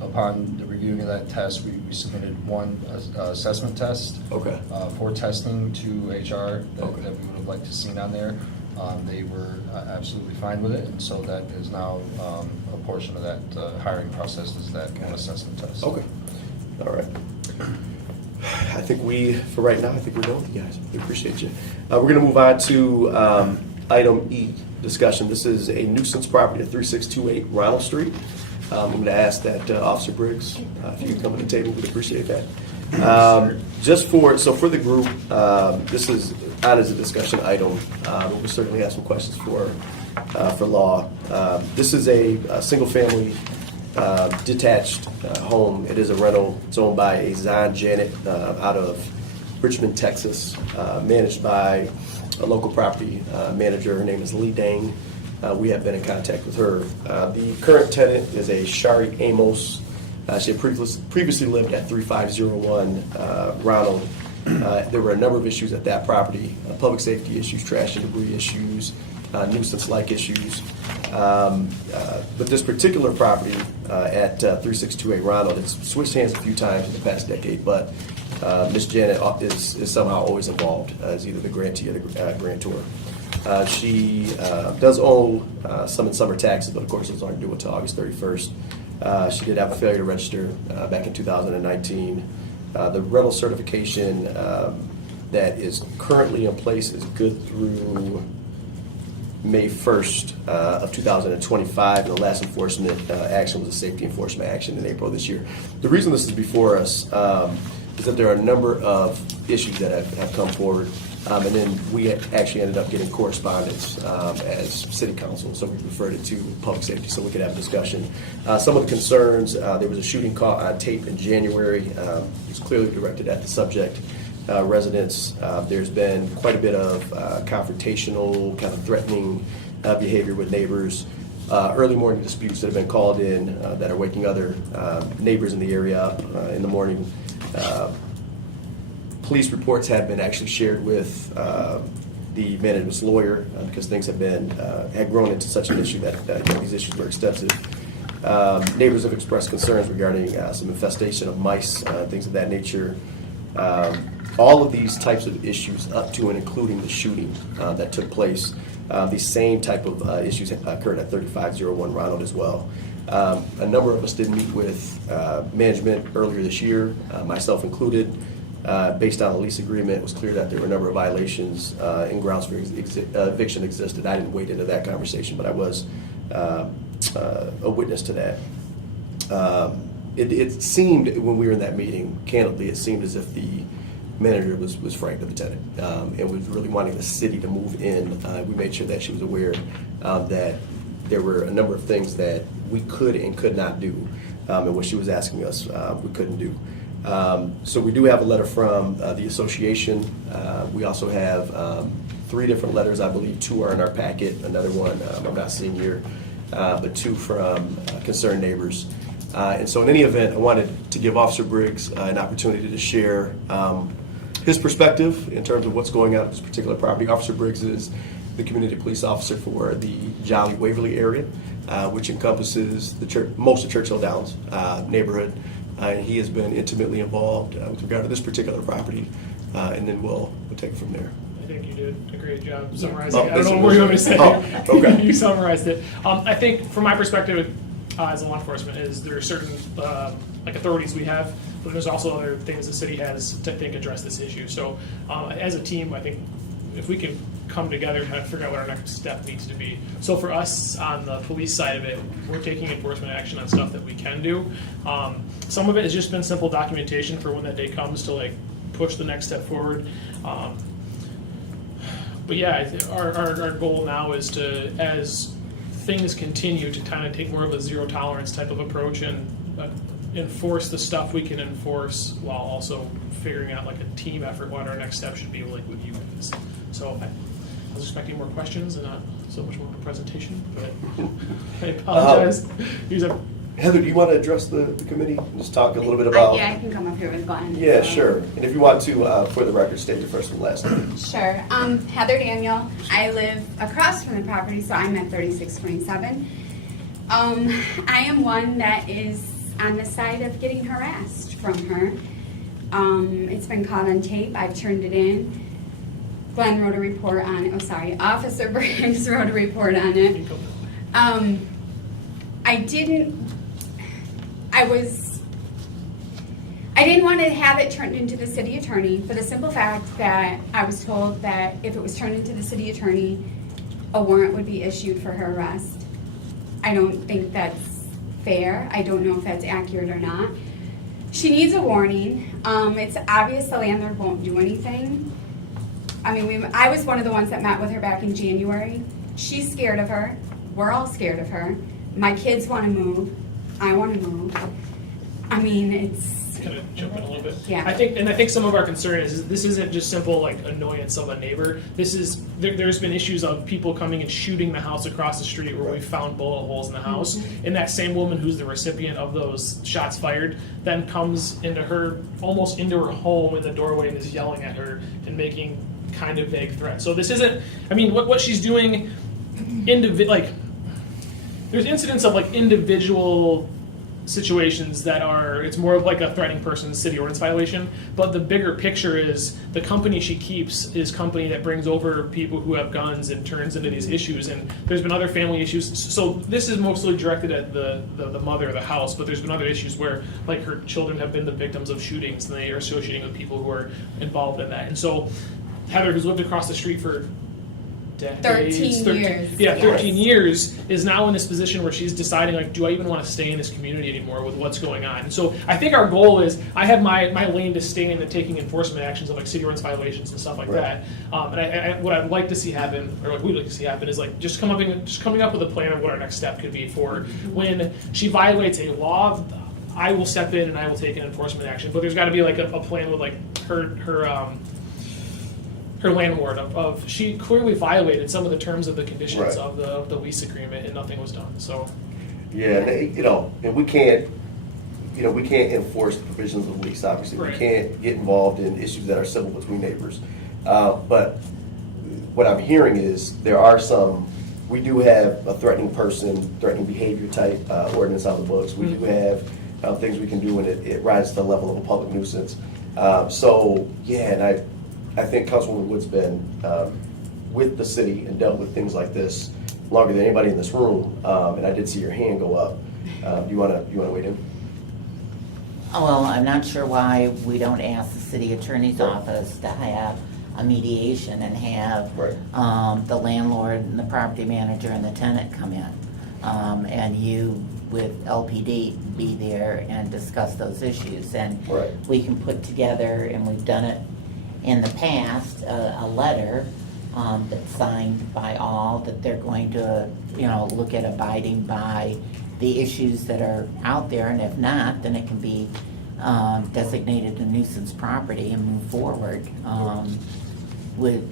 Upon the reviewing of that test, we submitted one assessment test. Okay. For testing to HR that Okay. we would have liked to seen on there. They were absolutely fine with it, and so that is now a portion of that hiring process is that one assessment test. Okay, all right. I think for right now, I think we're done with you guys. We appreciate you. We're going to move on to item E, discussion. This is a nuisance property at 3628 Ronald Street. I'm going to ask that Officer Briggs, if you could come to the table, we'd appreciate that. For the group, this is not as a discussion item, but we certainly have some questions for law. This is a single-family detached home. It is a rental. It's owned by a Zon Janet out of Richmond, Texas, managed by a local property manager. Her name is Lee Dang. We have been in contact with her. The current tenant is a Shari Amos. She had previously lived at 3501 Ronald. There were a number of issues at that property, public safety issues, trash and debris issues, nuisance-like issues. But this particular property at 3628 Ronald, it's switched hands a few times in the past decade, but Ms. Janet is somehow always involved as either the grantee or the grantor. She does owe some in summer taxes, but of course those aren't due until August 31st. She did have a failure to register back in 2019. The rental certification that is currently in place is good through May 1st of 2025, and the last enforcement action was a safety enforcement action in April this year. The reason this is before us is that there are a number of issues that have come forward, and then we actually ended up getting correspondence as city council, so we referred it to public safety so we could have a discussion. Some of the concerns, there was a shooting caught on tape in January. It was clearly directed at the subject residents. There's been quite a bit of confrontational, kind of threatening behavior with neighbors. Early morning disputes that have been called in that are waking other neighbors in the area up in the morning. Police reports have been actually shared with the management's lawyer because things had grown into such an issue that these issues were extensive. Neighbors have expressed concerns regarding some infestation of mice, things of that nature. All of these types of issues up to and including the shooting that took place, these same type of issues occurred at 3501 Ronald as well. A number of us did meet with management earlier this year, myself included. Based on the lease agreement, it was clear that there were a number of violations and grounds for eviction existed. I didn't wade into that conversation, but I was a witness to that. It seemed, when we were in that meeting, candidly, it seemed as if the manager was frank with the tenant and was really wanting the city to move in. We made sure that she was aware that there were a number of things that we could and could not do, and what she was asking us we couldn't do. So we do have a letter from the association. We also have 3 different letters, I believe 2 are in our packet, another one I'm not seeing here, but 2 from concerned neighbors. And so in any event, I wanted to give Officer Briggs an opportunity to share his perspective in terms of what's going on at this particular property. Officer Briggs is the community police officer for the Jolly Waverly area, which encompasses the most of Churchill Downs neighborhood. He has been intimately involved with regard to this particular property, and then we'll take it from there. I think you did a great job summarizing Oh, it. I don't know this what is- you want me to say. Oh, okay. You summarized it. I think from my perspective as a law enforcement is there are certain like authorities we have, but there's also other things the city has to think address this issue. So as a team, I think if we can come together and kind of figure out what our next step needs to be. So for us on the police side of it, we're taking enforcement action on stuff that we can do. Some of it has just been simple documentation for when that day comes to like push the next step forward. But yeah, our goal now is to, as things continue, to kind of take more of a zero tolerance type of approach and enforce the stuff we can enforce while also figuring out like a team effort what our next step should be like with you guys. So I was expecting more questions and not so much more of a presentation, but I apologize. Heather, do you want to address the committee and just talk a little bit about? Yeah, I can come up here with Glenn. Yeah, sure. And if you want to, for the record, state your first and last name. Sure. Heather Daniel. I live across from the property, so I'm at 3627. I am one that is on the side of getting harassed from her. It's been caught on tape. I've turned it in. Glenn wrote a report on it. Oh, sorry. Officer Briggs wrote a report on it. I didn't want to have it turned into the city attorney for the simple fact that I was told that if it was turned into the city attorney, a warrant would be issued for her arrest. I don't think that's fair. I don't know if that's accurate or not. She needs a warning. It's obvious the landlord won't do anything. I mean, I was one of the ones that met with her back in January. She's scared of her. We're all scared of her. My kids want to move. I want to move. I mean, it's... Kind of jump in a little bit. Yeah. I think some of our concern is this isn't just simple like annoyance of a neighbor. This is there's been issues of people coming and shooting the house across the street where we found bullet holes in the house. And that same woman who's the recipient of those shots fired then comes almost into her home in the doorway and is yelling at her and making kind of vague threats. So this isn't. I mean, what she's doing, there's incidents of like individual situations that it's more of like a threatening person's city ordinance violation, but the bigger picture is the company she keeps is company that brings over people who have guns and turns into these issues, and there's been other family issues. So this is mostly directed at the mother of the house, but there's been other issues where like her children have been the victims of shootings and they are associating with people who are involved in that. And so Heather, who's lived across the street for decades, 13 years. Yeah, Yes. 13 years, is now in this position where she's deciding, like, do I even want to stay in this community anymore with what's going on? And so I think our goal is, I have my lane to stay in and taking enforcement actions of like city ordinance violations and stuff like that. And I what I'd like to see happen, or what we'd like to see happen, is like just coming up with a plan of what our next step could be for when she violates a law. I will step in and I will take an enforcement action, but there's got to be like a plan with like her landlord of she clearly violated some of the terms of the conditions Right. of the lease agreement and nothing was done. So Yeah, and and we can't enforce the provisions of the lease, obviously. Right. We can't get involved in issues that are civil between neighbors. But what I'm hearing is we do have a threatening behavior type ordinance on the books. We do have things we can do when it rises to the level of a public nuisance. And I think Councilwoman Wood's been with the city and dealt with things like this longer than anybody in this room. And I did see your hand go up. Do you want to wait in? Well, I'm not sure why we don't ask the city attorney's office to have a mediation and have the landlord and the property manager and the tenant come in. And you with LPD be there and discuss those issues. And we can put together, and we've done it in the past, a letter that's signed by all that they're going to, look at abiding by the issues that are out there, and if not, then it can be designated a nuisance property and move forward with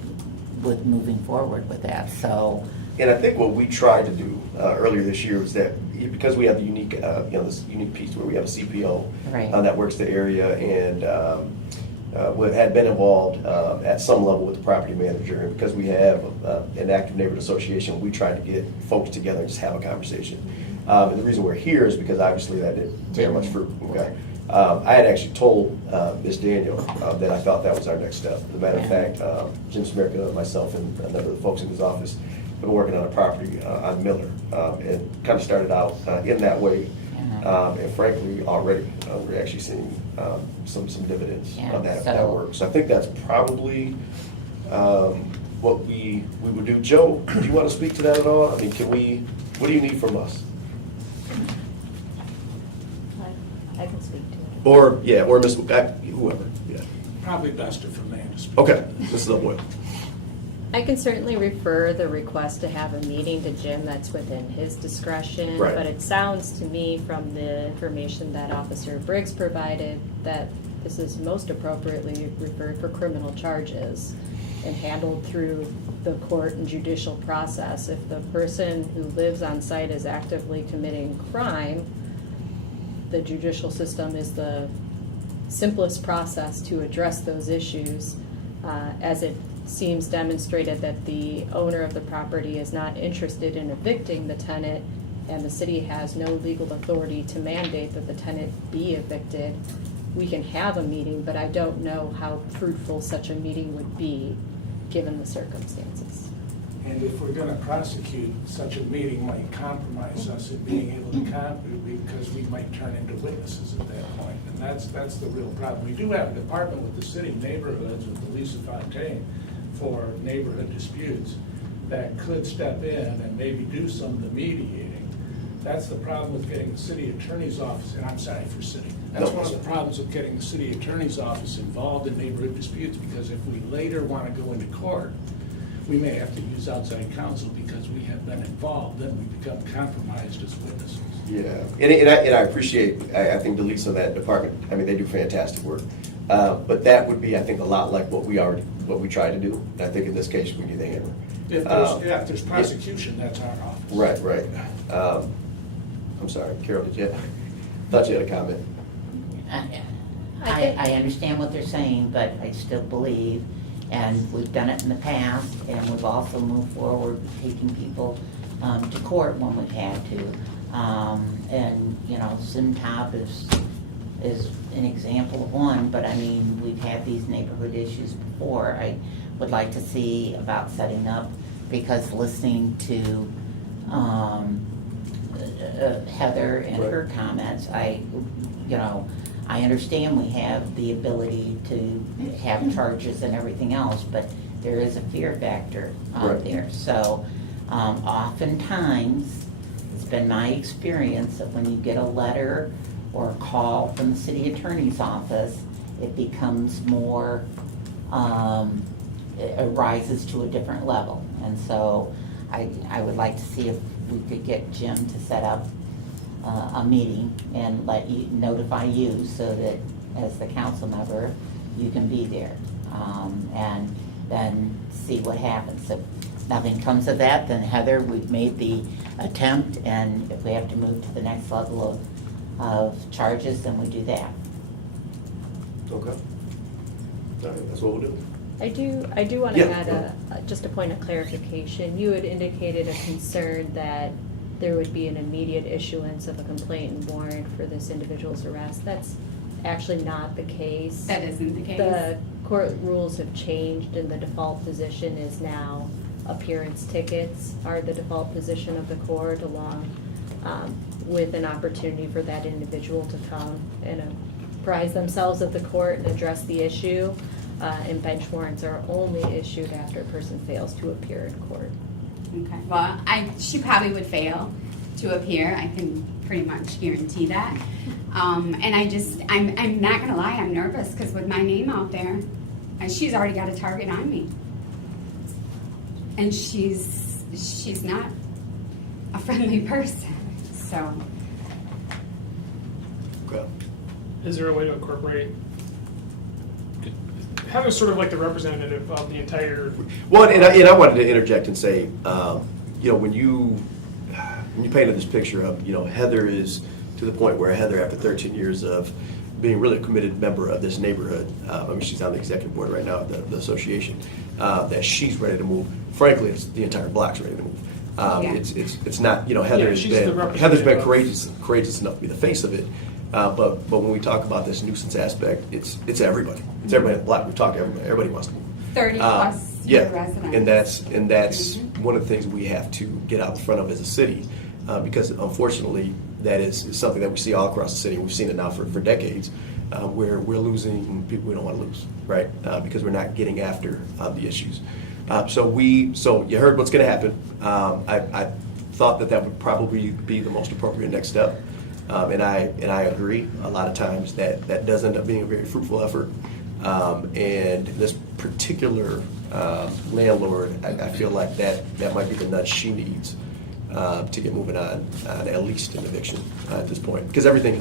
with moving forward with that, so, And I think what we tried to do earlier this year was that, because we have the unique, this unique piece where we have a CPO Right. that works the area and had been involved at some level with the property manager, and because we have an active neighborhood association, we tried to get folks together and just have a conversation. And the reason we're here is because obviously that didn't bear much fruit. Okay. I had actually told Ms. Daniel that I thought that was our next step. As a matter of fact, Jim Smirka, myself, and a number of the folks in his office have been working on a property on Miller, and kind of started out in that way. And frankly, already we're actually seeing some dividends Yeah, on that so- work. So I think that's probably what we would do. Joe, do you want to speak to that at all? I mean, what do you need from us? I can speak to it. Or Ms. Whoever, yeah. Probably best if Amanda speaks. Okay, Mrs. Upwood. I can certainly refer the request to have a meeting to Jim, that's within his discretion. Right. But it sounds to me from the information that Officer Briggs provided that this is most appropriately referred for criminal charges and handled through the court and judicial process. If the person who lives on site is actively committing crime, the judicial system is the simplest process to address those issues, as it seems demonstrated that the owner of the property is not interested in evicting the tenant, and the city has no legal authority to mandate that the tenant be evicted. We can have a meeting, but I don't know how fruitful such a meeting would be, given the circumstances. And if we're gonna prosecute, such a meeting might compromise us in being able to because we might turn into witnesses at that point. And that's the real problem. We do have a department with the city neighborhoods with Lisa Fontaine for neighborhood disputes that could step in and maybe do some of the mediating. That's the problem with getting the city attorney's office, and I'm sorry for city. That's one of the problems with getting the city attorney's office involved in neighborhood disputes, because if we later want to go into court, we may have to use outside counsel because we have been involved, then we become compromised as witnesses. Yeah, and I appreciate, I think the lease of that department, I mean, they do fantastic work. But that would be, I think, a lot like what we try to do. And I think in this case, we need the hammer. If there's prosecution, that's our office. Right. I'm sorry, Carol, thought you had a comment? I understand what they're saying, but I still believe, and we've done it in the past, and we've also moved forward with taking people to court when we've had to. And, Simtop is an example of one, but I mean, we've had these neighborhood issues before. I would like to see about setting up, because listening to Heather and her comments, I understand we have the ability to have charges and everything else, but there is a fear factor out there. So oftentimes, it's been my experience that when you get a letter or a call from the city attorney's office, it becomes more, it rises to a different level. And so I would like to see if we could get Jim to set up a meeting and notify you so that as the council member, you can be there. And then see what happens. If nothing comes of that, then Heather, we've made the attempt, and if we have to move to the next level of charges, then we do that. Okay. All right, that's what we'll do. I do want to Yeah. add just a point of clarification. You had indicated a concern that there would be an immediate issuance of a complaint and warrant for this individual's arrest. That's actually not the case. That isn't the case. The court rules have changed, and the default position is now appearance tickets are the default position of the court, along with an opportunity for that individual to come and apprise themselves of the court and address the issue. And bench warrants are only issued after a person fails to appear in court. Okay, well, she probably would fail to appear, I can pretty much guarantee that. And I'm not gonna lie, I'm nervous, because with my name out there, and she's already got a target on me. And she's not a friendly person, so. Okay. Is there a way to incorporate Heather's sort of like the representative of the entire. Well, and I wanted to interject and say, when you painted this picture of, Heather is to the point where Heather, after 13 years of being really a committed member of this neighborhood, she's on the executive board right now of the association, that she's ready to move. Frankly, it's the entire block's ready to move. It's not, Heather's been courageous enough to be the face of it. But when we talk about this nuisance aspect, it's everybody. It's everybody in the block. We've talked to everybody. Everybody wants to move. 30+ Yeah, residents. and that's one of the things we have to get out in front of as a city, because unfortunately, that is something that we see all across the city. We've seen it now for decades, where we're losing people we don't want to lose, right? Because we're not getting after the issues. So you heard what's going to happen. I thought that would probably be the most appropriate next step, and I agree. A lot of times that does end up being a very fruitful effort. And this particular landlord, I feel like that might be the nudge she needs to get moving on at least an eviction at this point, because everything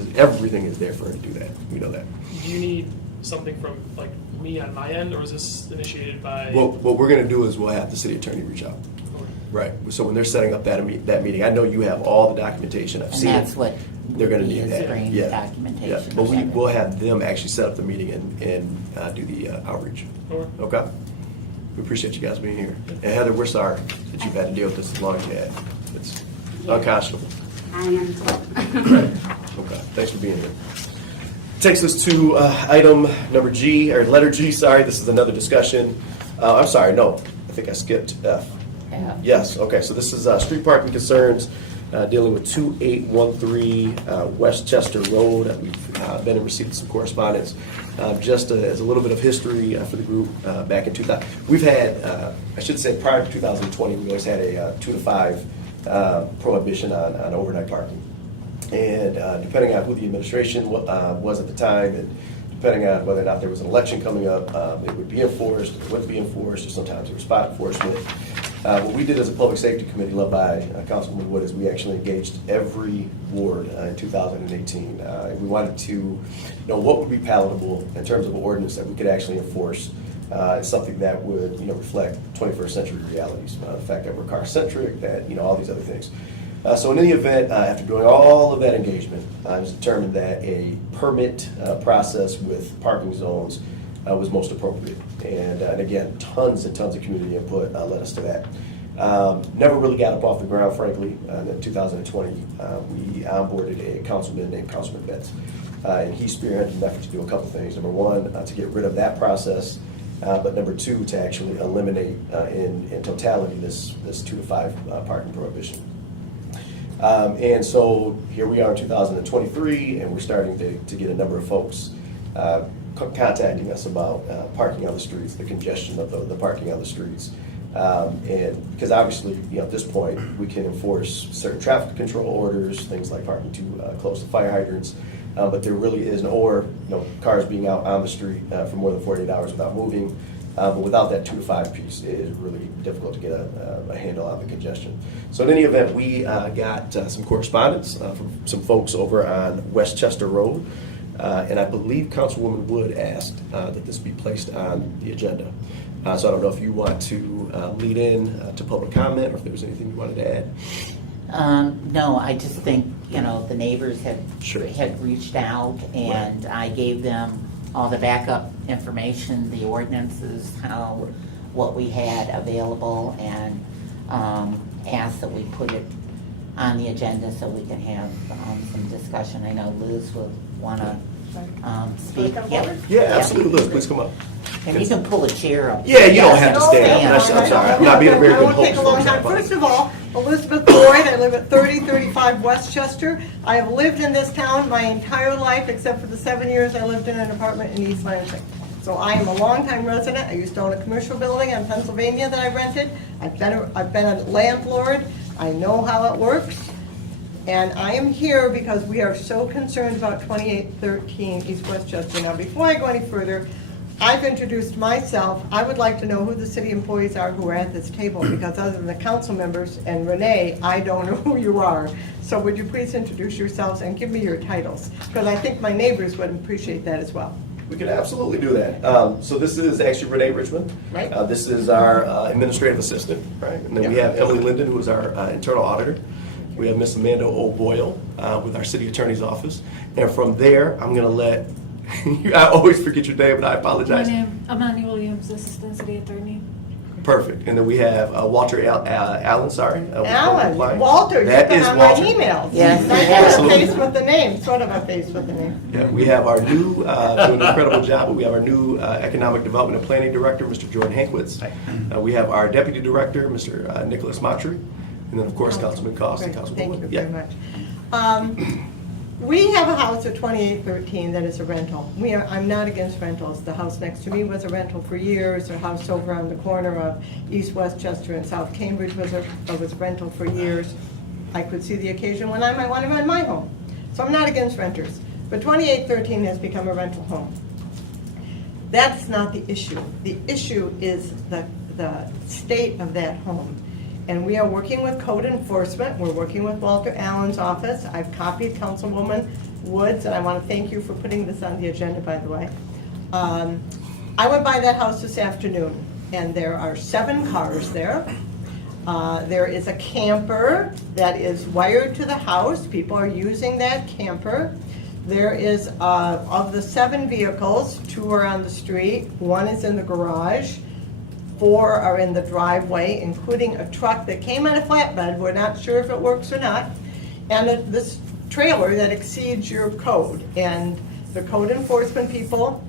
is there for her to do that. We know that. Do you need something from like me on my end, or is this initiated by? Well, what we're going to do is we'll have the city attorney reach out. Right. So when they're setting up that meeting, I know you have all the documentation. I've seen it. And that's what They're going to he need is that. bringing Yeah. documentation. Yeah. But we'll have them actually set up the meeting and do the outreach. Okay. We appreciate you guys being here. And Heather, we're sorry that you've had to deal with this as long as you have. It's unconscionable. I am too. Okay. Thanks for being here. Takes us to item number G, or letter G, sorry. This is another discussion. I'm sorry, no. I think I skipped F. Yeah. Yes, okay, so this is street parking concerns dealing with 2813 Westchester Road. We've been in receipt of some correspondence. Just as a little bit of history for the group, back in 2000, we've had, I should say prior to 2020, we always had a 2 to 5 prohibition on overnight parking. And depending on who the administration was at the time, and depending on whether or not there was an election coming up, it would be enforced, it wouldn't be enforced, or sometimes there was spot enforcement. What we did as a public safety committee led by Councilman Wood is we actually engaged every ward in 2018. We wanted to know what would be palatable in terms of an ordinance that we could actually enforce. Something that would reflect 21st century realities. The fact that we're car centric, that all these other things. So in any event, after doing all of that engagement, it was determined that a permit process with parking zones was most appropriate. And again, tons and tons of community input led us to that. Never really got up off the ground, frankly. In 2020, we onboarded a councilman named Councilman Betts. And he spearheaded an effort to do a couple things. Number one, to get rid of that process. But number two, to actually eliminate in totality this 2 to 5 parking prohibition. And so here we are in 2023, and we're starting to get a number of folks contacting us about parking on the streets, the congestion of the parking on the streets. And because obviously, at this point, we can enforce certain traffic control orders, things like parking too close to fire hydrants. But there really isn't, or cars being out on the street for more than 48 hours without moving. But without that 2 to 5 piece, it is really difficult to get a handle on the congestion. So in any event, we got some correspondence from some folks over on Westchester Road. And I believe Councilwoman Wood asked that this be placed on the agenda. So I don't know if you want to lead in to public comment, or if there was anything you wanted to add. No, I just think, the neighbors had Sure. reached out, and I gave them all the backup information, the ordinances, what we had available, and asked that we put it on the agenda so we can have some discussion. I know Liz will want to speak. Yep. Yeah, absolutely. Liz, please come up. And you can pull a chair up. Yeah, you don't have to stand up. I'm sorry. I'm not being a very I good won't take host. a long time. First of all, Elizabeth Boyd, I live at 3035 Westchester. I have lived in this town my entire life, except for the 7 years I lived in an apartment in East Lansing. So I am a longtime resident. I used to own a commercial building in Pennsylvania that I rented. I've been a landlord. I know how it works. And I am here because we are so concerned about 2813 East Westchester. Now, before I go any further, I've introduced myself. I would like to know who the city employees are who are at this table, because other than the council members and Renee, I don't know who you are. So would you please introduce yourselves and give me your titles? Because I think my neighbors would appreciate that as well. We could absolutely do that. So this is actually Renee Richmond. Right. This is our administrative assistant, right? And then we have Emily Linden, who is our internal auditor. We have Miss Amanda O'Boyle with our city attorney's office. And from there, I'm going to let, I always forget your name, but I apologize. My name, Amani Williams, Assistant City Attorney. Perfect. And then we have Walter Allen, sorry. with Alan, compliance. Walter, you've That been is on my Walter. emails. Yes, I he have a Absolutely. face with the name, sort of a face with the name. Yeah, we have our new, doing an incredible job, but we have our new Economic Development and Planning Director, Mr. Jordan Hankwitz. We have our Deputy Director, Mr. Nicholas Matry, and then, of course, Councilman Cost and Great, Councilman thank you Wood. very Yeah. much. We have a house at 2813 that is a rental. I'm not against rentals. The house next to me was a rental for years. The house over on the corner of East Westchester and South Cambridge was a rental for years. I could see the occasion when I might want to rent my home. So I'm not against renters. But 2813 has become a rental home. That's not the issue. The issue is the state of that home. And we are working with code enforcement. We're working with Walter Allen's office. I've copied Councilwoman Woods, and I want to thank you for putting this on the agenda, by the way. I went by that house this afternoon, and there are 7 cars there. There is a camper that is wired to the house. People are using that camper. There is, of the 7 vehicles, 2 are on the street, 1 is in the garage. 4 are in the driveway, including a truck that came on a flatbed. We're not sure if it works or not. And this trailer that exceeds your code. And the code enforcement people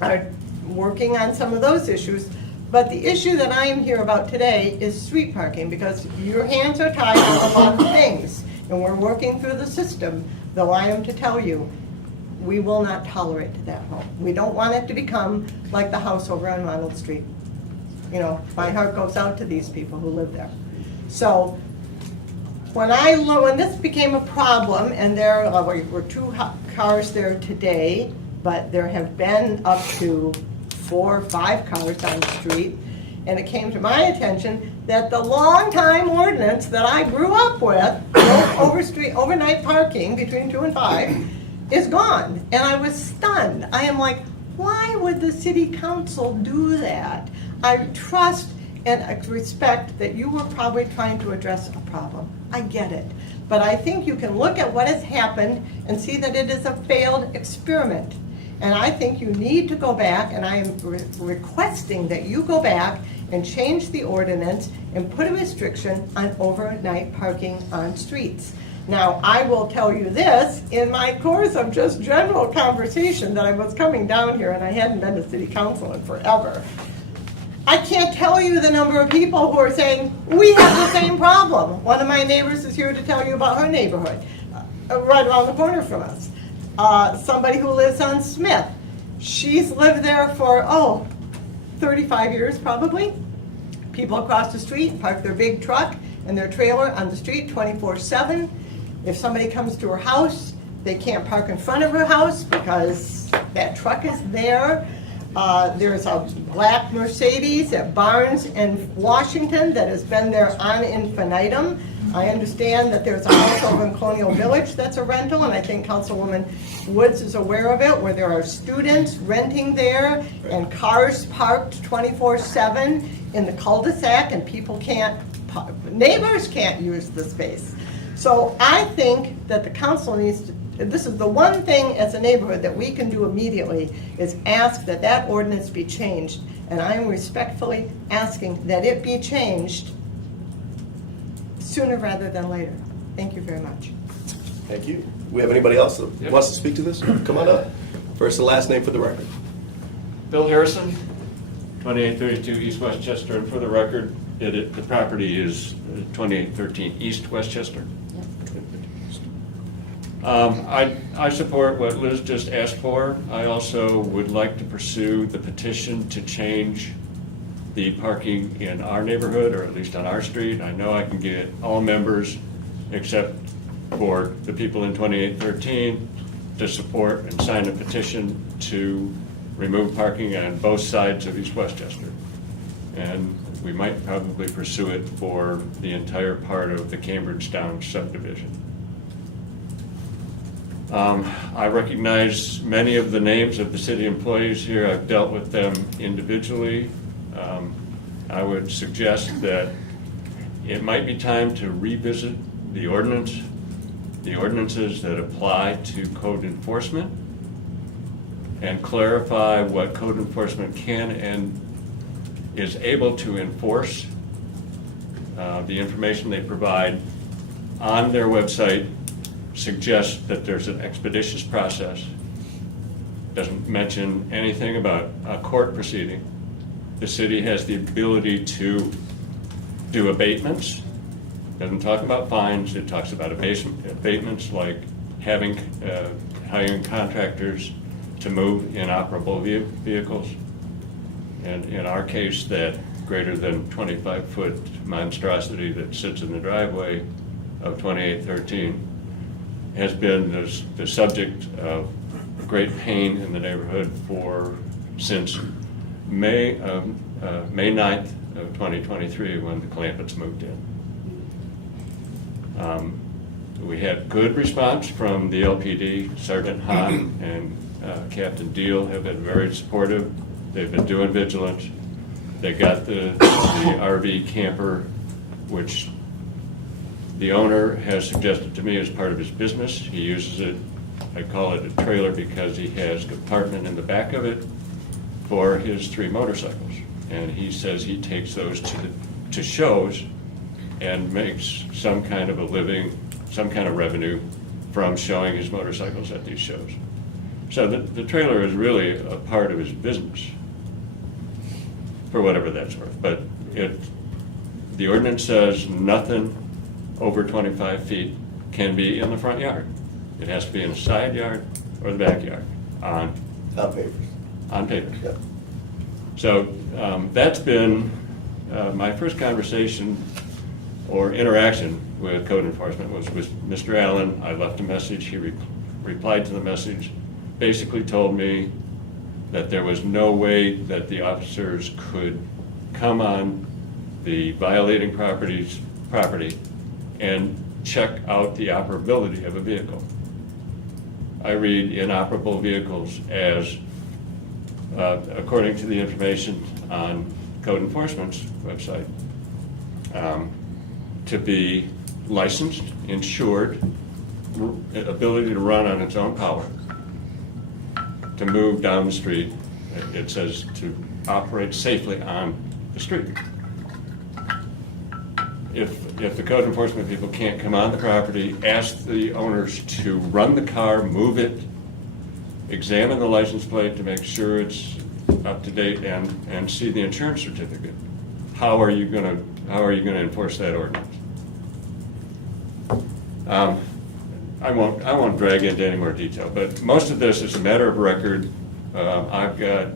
are working on some of those issues. But the issue that I am here about today is street parking, because your hands are tied on a lot of things. And we're working through the system, though I am to tell you, we will not tolerate that home. We don't want it to become like the house over on Ronald Street. You know, my heart goes out to these people who live there. So when this became a problem, and there were 2 cars there today, but there have been up to 4 or 5 cars on the street, and it came to my attention that the long-time ordinance that I grew up with, overnight parking between 2 and 5, is gone. And I was stunned. I am like, why would the city council do that? I trust and respect that you were probably trying to address a problem. I get it. But I think you can look at what has happened and see that it is a failed experiment. And I think you need to go back, and I am requesting that you go back and change the ordinance and put a restriction on overnight parking on streets. Now, I will tell you this, in my course of just general conversation that I was coming down here, and I hadn't been to city council in forever, I can't tell you the number of people who are saying, we have the same problem. One of my neighbors is here to tell you about her neighborhood, right around the corner from us. Somebody who lives on Smith. She's lived there for, 35 years probably. People across the street park their big truck and their trailer on the street 24/7. If somebody comes to her house, they can't park in front of her house because that truck is there. There's a black Mercedes at Barnes and Washington that has been there on infinitum. I understand that there's a house over in Colonial Village that's a rental, and I think Councilwoman Woods is aware of it, where there are students renting there and cars parked 24/7 in the cul-de-sac, and people neighbors can't use the space. So I think that the council needs to, this is the one thing as a neighborhood that we can do immediately, is ask that that ordinance be changed. And I am respectfully asking that it be changed sooner rather than later. Thank you very much. Thank you. We have anybody else that wants to speak to this? Come on up. First and last name for the record. Bill Harrison, 2832 East Westchester, and for the record, the property is 2813 East Westchester. I support what Liz just asked for. I also would like to pursue the petition to change the parking in our neighborhood, or at least on our street. I know I can get all members except for the people in 2813 to support and sign a petition to remove parking on both sides of East Westchester. And we might probably pursue it for the entire part of the Cambridge Downs subdivision. I recognize many of the names of the city employees here. I've dealt with them individually. I would suggest that it might be time to revisit the ordinances that apply to code enforcement and clarify what code enforcement can and is able to enforce. The information they provide on their website suggests that there's an expeditious process. Doesn't mention anything about a court proceeding. The city has the ability to do abatements. Doesn't talk about fines. It talks about abatements like hiring contractors to move inoperable vehicles. And in our case, that greater than 25-foot monstrosity that sits in the driveway of 2813 has been the subject of great pain in the neighborhood since May 9th of 2023 when the Clampetts moved in. We had good response from the LPD. Sergeant Hahn and Captain Deal have been very supportive. They've been doing vigilance. They got the RV camper, which the owner has suggested to me as part of his business. He uses it, I call it a trailer because he has a compartment in the back of it for his 3 motorcycles. And he says he takes those to shows and makes some kind of a living, some kind of revenue from showing his motorcycles at these shows. So the trailer is really a part of his business, for whatever that's worth. But the ordinance says nothing over 25 feet can be in the front yard. It has to be in the side yard or the backyard on papers. On paper. Yep. So that's been my first conversation or interaction with code enforcement was with Mr. Allen. I left a message. He replied to the message, basically told me that there was no way that the officers could come on the violating property and check out the operability of a vehicle. I read inoperable vehicles as, according to the information on code enforcement's website, to be licensed, insured, ability to run on its own power, to move down the street. It says to operate safely on the street. If the code enforcement people can't come on the property, ask the owners to run the car, move it, examine the license plate to make sure it's up to date, and see the insurance certificate. How are you gonna enforce that ordinance? I won't drag into any more detail, but most of this is a matter of record. I've got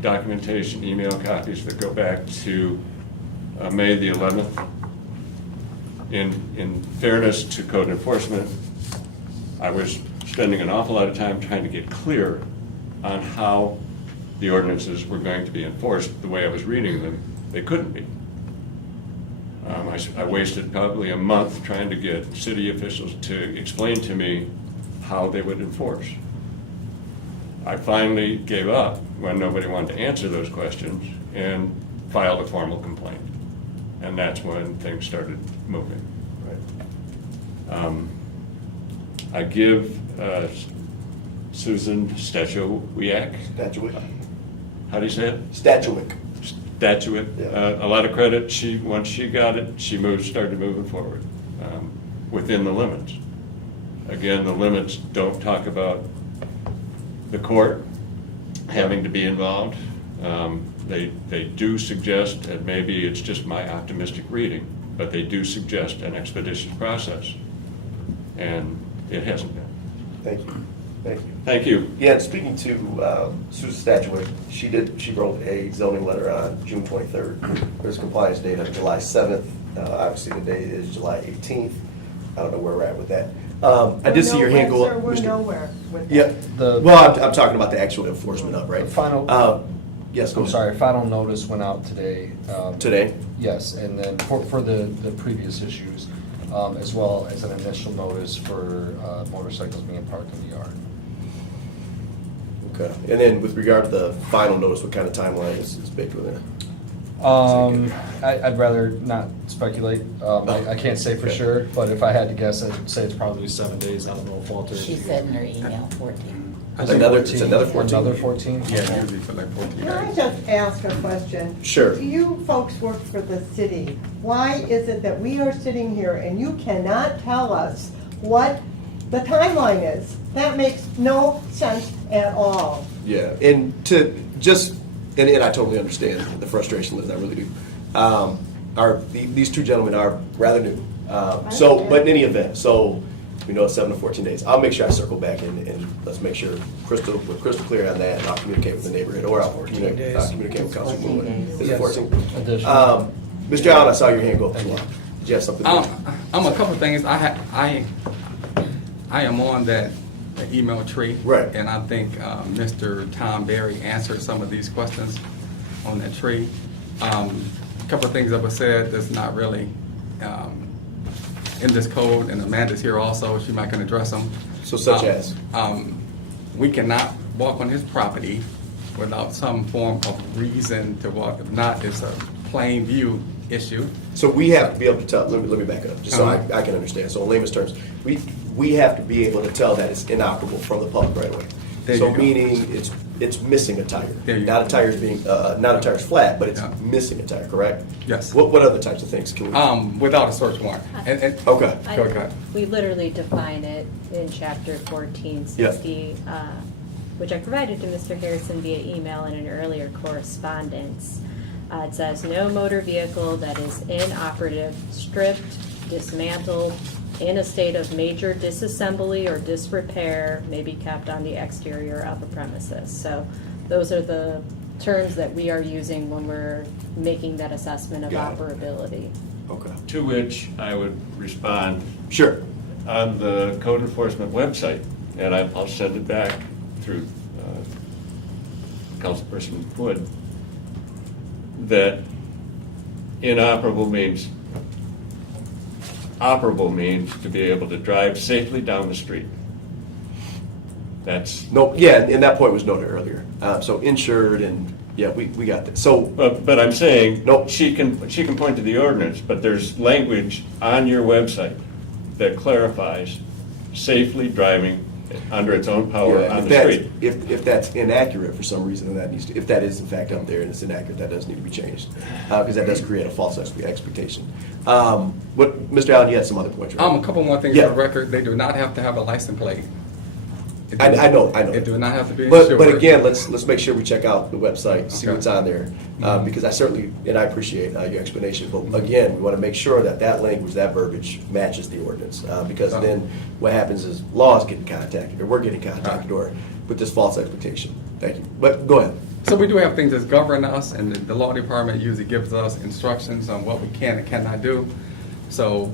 documentation, email copies that go back to May the 11th. In fairness to code enforcement, I was spending an awful lot of time trying to get clear on how the ordinances were going to be enforced. The way I was reading them, they couldn't be. I wasted probably a month trying to get city officials to explain to me how they would enforce. I finally gave up when nobody wanted to answer those questions and filed a formal complaint. And that's when things started moving. I give Susan Statuiak. How do you say it? Statuiak. A lot of credit. Once she got it, she started moving forward within the limits. Again, the limits don't talk about the court having to be involved. They do suggest, and maybe it's just my optimistic reading, but they do suggest an expeditious process, and it hasn't been. Thank you. Thank you. Thank you. Yeah, and speaking to Susan Statuiak, she wrote a zoning letter on June 23rd. There's a compliance date on July 7th. Obviously, the date is July 18th. I don't know where we're at with that. I did see your hand go up. We're Mr. nowhere with that. Yeah. Well, I'm talking about the actual enforcement of, right? The final. Yes, go I'm ahead. sorry, final notice went out today. Today? Yes, and then for the previous issues, as well as an initial notice for motorcycles being parked in the yard. Okay. And then with regard to the final notice, what kind of timeline is baked within it? I'd rather not speculate. I can't say for Okay. sure, but if I had to guess, I'd say it's probably 7 days. I don't know if Walter. She said in her email 14. I think It's another 14? Another 14? Yeah, usually for like 14 Can I days. just ask a question? Sure. You folks work for the city. Why is it that we are sitting here and you cannot tell us what the timeline is? That makes no sense at all. Yeah, and I totally understand the frustration, Liz, I really do. These two gentlemen are rather new. But in any event, so we know it's 7 to 14 days. I'll make sure I circle back and let's make sure we're crystal clear on that, and I'll communicate with the neighborhood, or I'll communicate with Councilman Wood. Is it 14? Additional. Mr. Allen, I saw your hand go up too long. Did you have something? I'm a couple things. I am on that email tree. Right. And I think Mr. Tom Berry answered some of these questions on that tree. A couple of things that were said that's not really in this code, and Amanda's here also. She might can address them. So such as? We cannot walk on his property without some form of reason to walk. If not, it's a plain view issue. So we have to be able to tell, let me back up, just so I can understand. So in layman's terms, we have to be able to tell that it's inoperable from the public right away. There So you go. meaning it's missing a tire. There you Not go. a tire's being, not a tire's flat, but it's Yeah. missing a tire, correct? Yes. What other types of things can we? Without a search warrant. Okay. Go ahead. We literally define it in chapter 1460, which I provided to Mr. Harrison via email in an earlier correspondence. It says, no motor vehicle that is inoperative, stripped, dismantled, in a state of major disassembly or disrepair may be kept on the exterior of a premises. So those are the terms that we are using when we're making that assessment of Got it. operability. Okay. To which I would respond, Sure. on the code enforcement website, and I'll send it back through Councilperson Wood, that inoperable means to be able to drive safely down the street. That's, No, yeah, and that point was noted earlier. So insured and, yeah, we got that. So, but I'm saying, Nope. she can point to the ordinance, but there's language on your website that clarifies safely driving under its own power yeah, on if the that's, street. if that's inaccurate for some reason, then that needs to, if that is in fact up there and it's inaccurate, that does need to be changed. Because that does create a false expectation. Mr. Allen, you had some other points, right? A couple more things Yeah. for the record. They do not have to have a license plate. I know. It do not have to be But insured. again, let's make sure we check out the website, see Okay. what's on there, because I certainly, and I appreciate your explanation, but again, we want to make sure that language, that verbiage matches the ordinance, because then what happens is laws getting contacted, or we're getting contacted, or with this false expectation. Thank you. But go ahead. So we do have things that govern us, and the law department usually gives us instructions on what we can and cannot do. So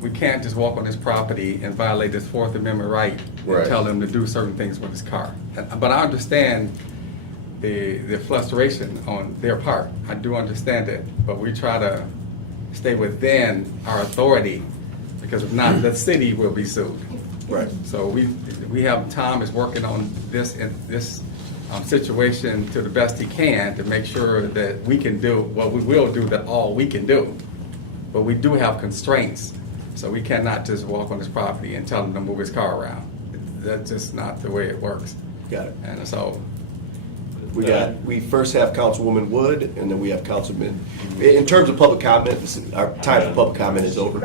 we can't just walk on this property and violate this Fourth Amendment right Right. and tell them to do certain things with his car. But I understand the frustration on their part. I do understand it, but we try to stay within our authority, because if not, the city will be sued. Right. So we have, Tom is working on this situation to the best he can to make sure that we can do what we will do, that all we can do. But we do have constraints, so we cannot just walk on this property and tell him to move his car around. That's just not the way it works. Got it. And so, We first have Councilwoman Wood, and then we have Councilman. In terms of public comment, our time for public comment is over.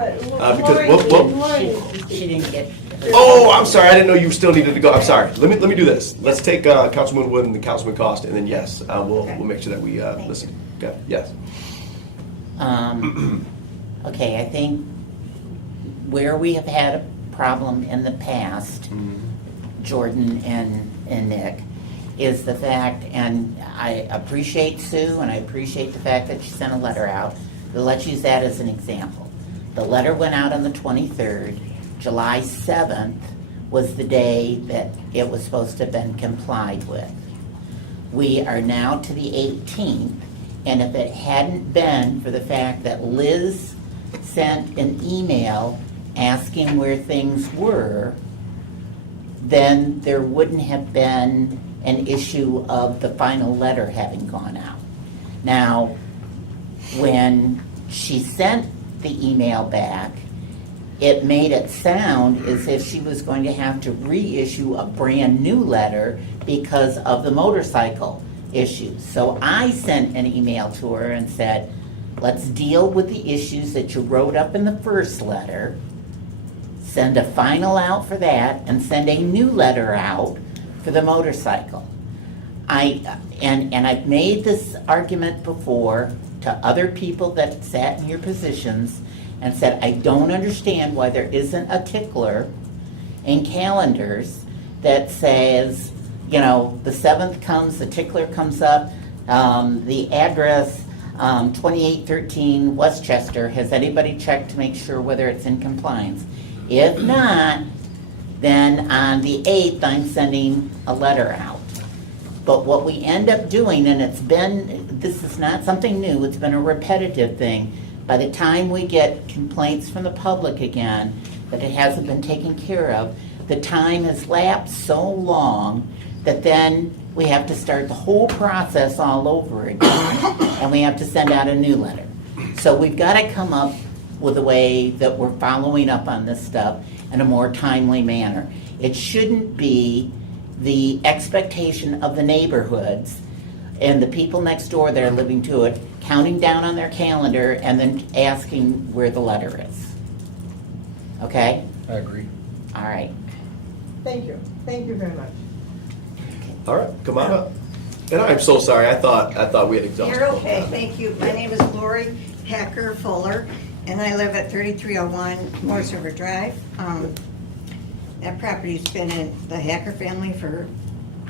She didn't get. Oh, I'm sorry. I didn't know you still needed to go. I'm sorry. Let me do this. Let's take Councilman Wood and the Councilman Cost, and then yes, we'll make sure that we listen. Okay. Yes. Okay, I think where we have had a problem in the past, Jordan and Nick, is the fact, and I appreciate Sue, and I appreciate the fact that she sent a letter out, but let's use that as an example. The letter went out on the 23rd. July 7th was the day that it was supposed to have been complied with. We are now to the 18th, and if it hadn't been for the fact that Liz sent an email asking where things were, then there wouldn't have been an issue of the final letter having gone out. Now, when she sent the email back, it made it sound as if she was going to have to reissue a brand new letter because of the motorcycle issues. So I sent an email to her and said, let's deal with the issues that you wrote up in the first letter, send a final out for that, and send a new letter out for the motorcycle. And I've made this argument before to other people that sat in your positions and said, I don't understand why there isn't a tickler in calendars that says, you know, the 7th comes, the tickler comes up, the address 2813 Westchester, has anybody checked to make sure whether it's in compliance? If not, then on the 8th, I'm sending a letter out. But what we end up doing, and this is not something new, it's been a repetitive thing. By the time we get complaints from the public again that it hasn't been taken care of, the time has lapsed so long that then we have to start the whole process all over again, and we have to send out a new letter. So we've got to come up with a way that we're following up on this stuff in a more timely manner. It shouldn't be the expectation of the neighborhoods and the people next door that are living to it counting down on their calendar and then asking where the letter is. Okay? I agree. All right. Thank you. Thank you very much. All right, come on up. And I'm so sorry, I thought we had exhausted. You're public okay, comment. thank you. My name is Lori Hacker Fuller, and I live at 3301 Morse River Drive. That property's been in the Hacker family for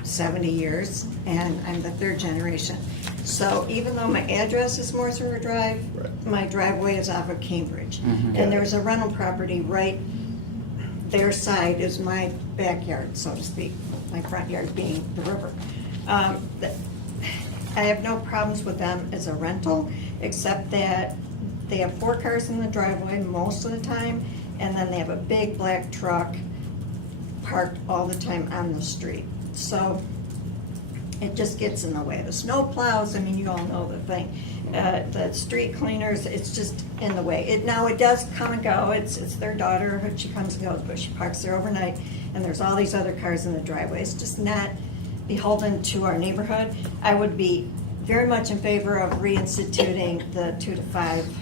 70 years, and I'm the 3rd generation. So even though my address is Morse River Drive, my driveway is off of Cambridge. And there's a rental property right, their side is my backyard, so to speak, my front yard being the river. I have no problems with them as a rental, except that they have 4 cars in the driveway most of the time, and then they have a big black truck parked all the time on the street. So it just gets in the way. The snow plows, I mean, you all know the thing. The street cleaners, it's just in the way. Now it does come and go. It's their daughter, she comes and goes, but she parks there overnight, and there's all these other cars in the driveway. It's just not beholden to our neighborhood. I would be very much in favor of reinstituting the 2 to 5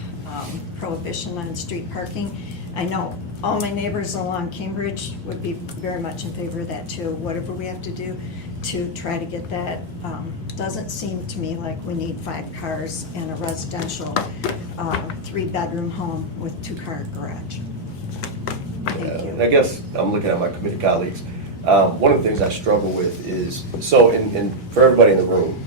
prohibition on street parking. I know all my neighbors along Cambridge would be very much in favor of that too. Whatever we have to do to try to get that. Doesn't seem to me like we need 5 cars in a residential 3-bedroom home with 2-car garage. Thank you. And I guess I'm looking at my committee colleagues. One of the things I struggle with is, so for everybody in the room,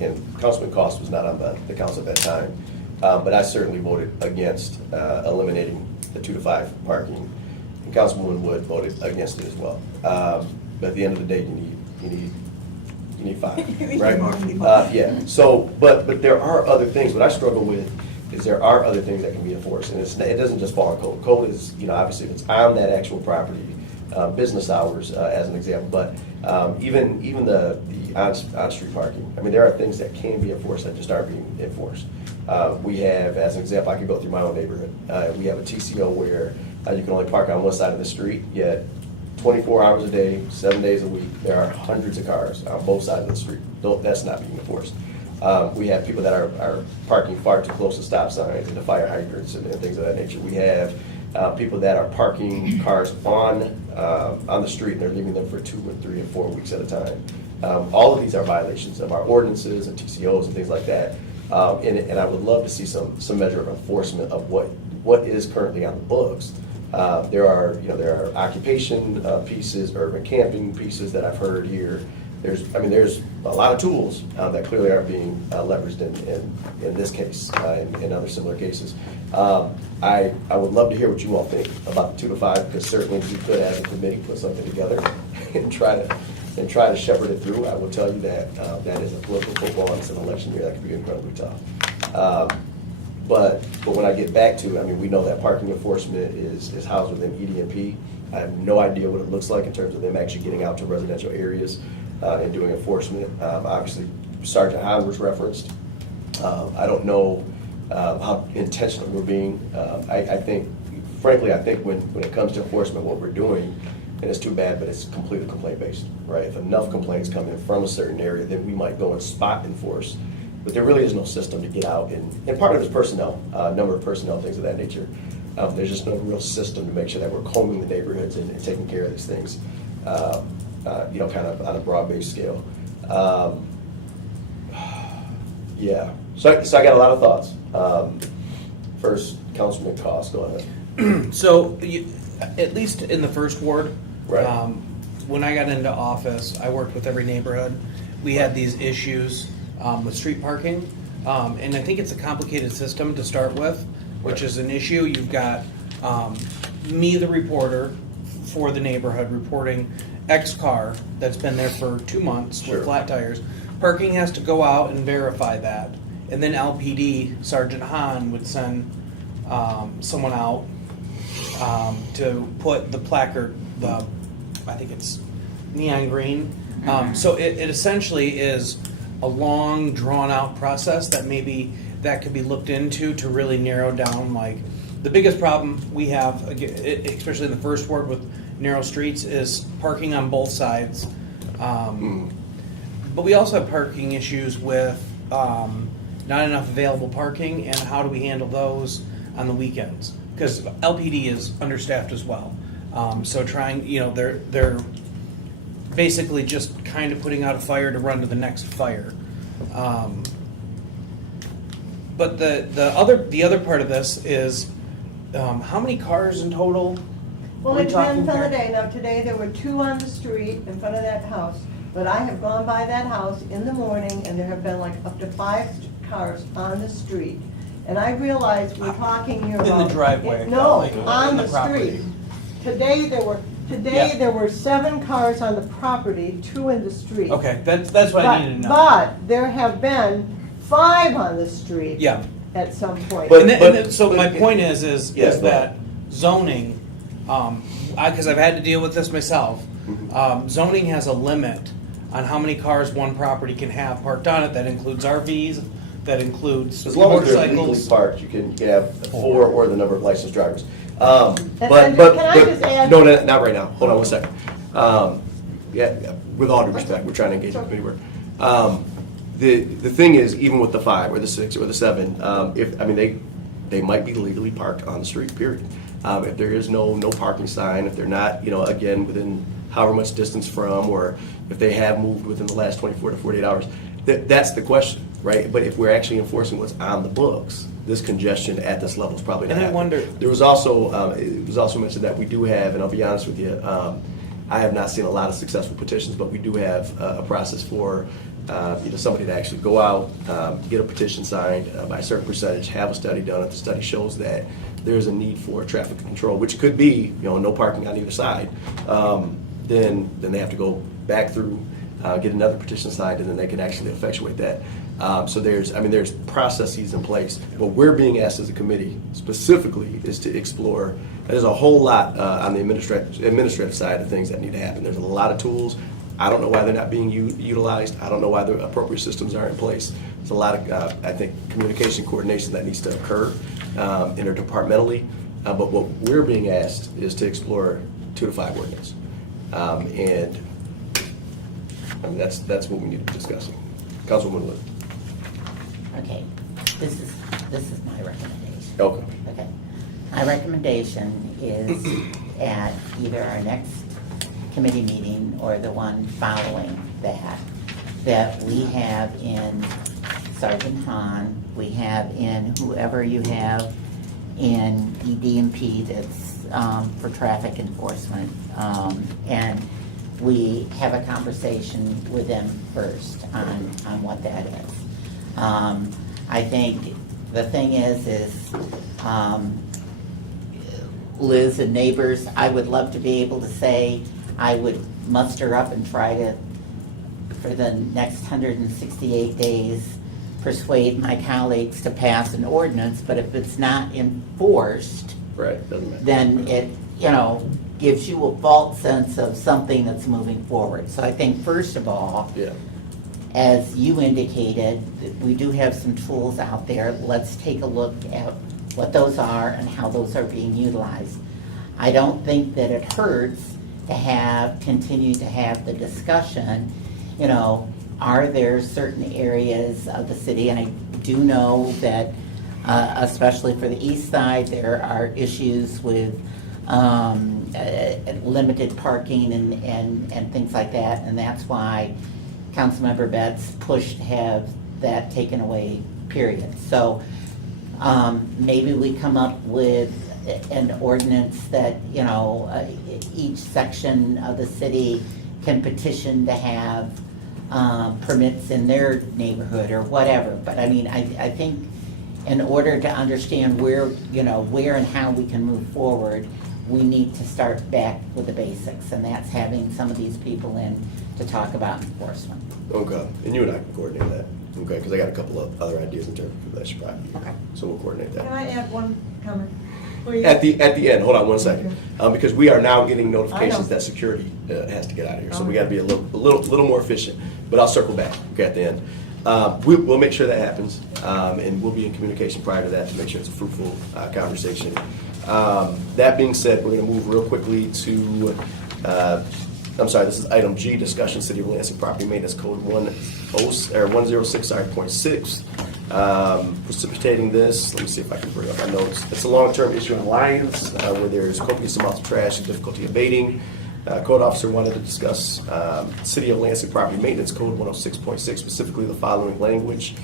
and Councilman Cost was not on the council at that time, but I certainly voted against eliminating the 2 to 5 parking. And Councilwoman Wood voted against it as well. But at the end of the day, you need 5, right? Yeah. So, but there are other things. What I struggle with is there are other things that can be enforced, and it doesn't just fall on code. Code is, obviously if it's on that actual property, business hours as an example, but even the on-street parking. I mean, there are things that can be enforced that just aren't being enforced. We have, as an example, I can go through my own neighborhood. We have a TCO where you can only park on one side of the street, yet 24 hours a day, 7 days a week, there are hundreds of cars on both sides of the street. That's not being enforced. We have people that are parking far too close to stop signs and to fire hydrants and things of that nature. We have people that are parking cars on the street and they're leaving them for 2 and 3 and 4 weeks at a time. All of these are violations of our ordinances and TCOs and things like that. And I would love to see some measure of enforcement of what is currently on the books. There are occupation pieces, urban camping pieces that I've heard here. There's a lot of tools that clearly aren't being leveraged in this case, in other similar cases. I would love to hear what you all think about the 2 to 5, because certainly we could, as a committee, put something together and try to shepherd it through. I will tell you that that is a political football and it's an election year that could be incredibly tough. But when I get back to it, I mean, we know that parking enforcement is housed within ED&P. I have no idea what it looks like in terms of them actually getting out to residential areas and doing enforcement. Obviously, Sergeant Hahn was referenced. I don't know how intentional we're being. I think, frankly, I think when it comes to enforcement, what we're doing, and it's too bad, but it's completely complaint-based, right? If enough complaints come in from a certain area, then we might go and spot enforce. But there really is no system to get out, and part of it is personnel, number of personnel, things of that nature. There's just no real system to make sure that we're combing the neighborhoods and taking care of these things, kind of on a broad-based scale. Yeah, so I got a lot of thoughts. First, Councilman Cost, go ahead. So, at least in the first ward, Right. When I got into office, I worked with every neighborhood. We had these issues with street parking, and I think it's a complicated system to start with, which is an issue. You've got me, the reporter for the neighborhood, reporting X car that's been there for 2 months Sure. with flat tires. Parking has to go out and verify that, and then LPD, Sergeant Hahn would send someone out to put the placard, I think it's neon green. So it essentially is a long, drawn-out process that maybe that could be looked into to really narrow down, like, the biggest problem we have, especially in the first ward with narrow streets, is parking on both sides. But we also have parking issues with not enough available parking, and how do we handle those on the weekends? Because LPD is understaffed as well. So trying, they're basically just kind of putting out a fire to run to the next fire. But the other part of this is how many cars in total? Well, are we it depends talking on the here? day. Now, today there were 2 on the street in front of that house, but I have gone by that house in the morning and there have been like up to 5 cars on the street. And I realize we're talking here about. In the driveway, No, like, on in the the property. street. Today Yeah. there were 7 cars on the property, 2 in the street. Okay, that's what I needed to know. But there have been 5 on the street. Yeah. At some point. So my point is Yes, go that zoning, because I've had to deal with this myself, zoning has a limit on how many cars one property can have parked on it. That includes RVs, that includes As long as they're legally motorcycles. parked, you can have 4 or the number of licensed drivers. And can I just add- No, not right now. Hold on one second. Yeah, with all due respect, we're trying to engage the committee work. The thing is, even with the 5 or the 6 or the 7, they might be legally parked on the street, period. If there is no parking sign, if they're not, again, within however much distance from, or if they have moved within the last 24 to 48 hours, that's the question, right? But if we're actually enforcing what's on the books, this congestion at this level is probably not And I happening. wonder- There was also, it was also mentioned that we do have, and I'll be honest with you, I have not seen a lot of successful petitions, but we do have a process for somebody to actually go out, get a petition signed by a certain percentage, have a study done. If the study shows that there's a need for traffic control, which could be, no parking on either side, then they have to go back through, get another petition signed, and then they can actually effectuate that. So there's processes in place. What we're being asked as a committee specifically is to explore. There's a whole lot on the administrative side of things that need to happen. There's a lot of tools. I don't know why they're not being utilized. I don't know why the appropriate systems aren't in place. There's a lot of, I think, communication coordination that needs to occur interdepartmentally. But what we're being asked is to explore 2 to 5 ordinance. And that's what we need to be discussing. Councilwoman Wood. Okay, this is my recommendation. Okay. Okay. My recommendation is at either our next committee meeting or the one following that we have in Sergeant Hahn, we have in whoever you have in ED&P that's for traffic enforcement, and we have a conversation with them first on what that is. I think the thing is Liz and neighbors, I would love to be able to say I would muster up and try to, for the next 168 days, persuade my colleagues to pass an ordinance, but if it's not enforced, Right, doesn't matter. then it, gives you a false sense of something that's moving forward. So I think, first of all, Yeah. as you indicated, that we do have some tools out there. Let's take a look at what those are and how those are being utilized. I don't think that it hurts to continue to have the discussion, are there certain areas of the city, and I do know that, especially for the east side, there are issues with limited parking and things like that, and that's why Councilmember Betts pushed to have that taken away, period. So maybe we come up with an ordinance that, each section of the city can petition to have permits in their neighborhood or whatever. But I mean, I think in order to understand where and how we can move forward, we need to start back with the basics, and that's having some of these people in to talk about enforcement. Okay, and you and I can coordinate that, okay, because I got a couple of other ideas in terms of that should probably. Okay. So we'll coordinate that. Can I add one comment? At the end, hold on one second, because we are now getting I notifications know. that security has to get out of here, so we got to be a little more efficient. But I'll circle back, okay, at the end. We'll make sure that happens, and we'll be in communication prior to that to make sure it's a fruitful conversation. That being said, we're going to move real quickly to, this is item G, discussion City of Lansing Property Maintenance Code 106.6. Precipitating this, let me see if I can bring up my notes. It's a long-term issue in Lyons where there's copious amounts of trash and difficulty abating. Code officer wanted to discuss City of Lansing Property Maintenance Code 106.6, specifically the following language.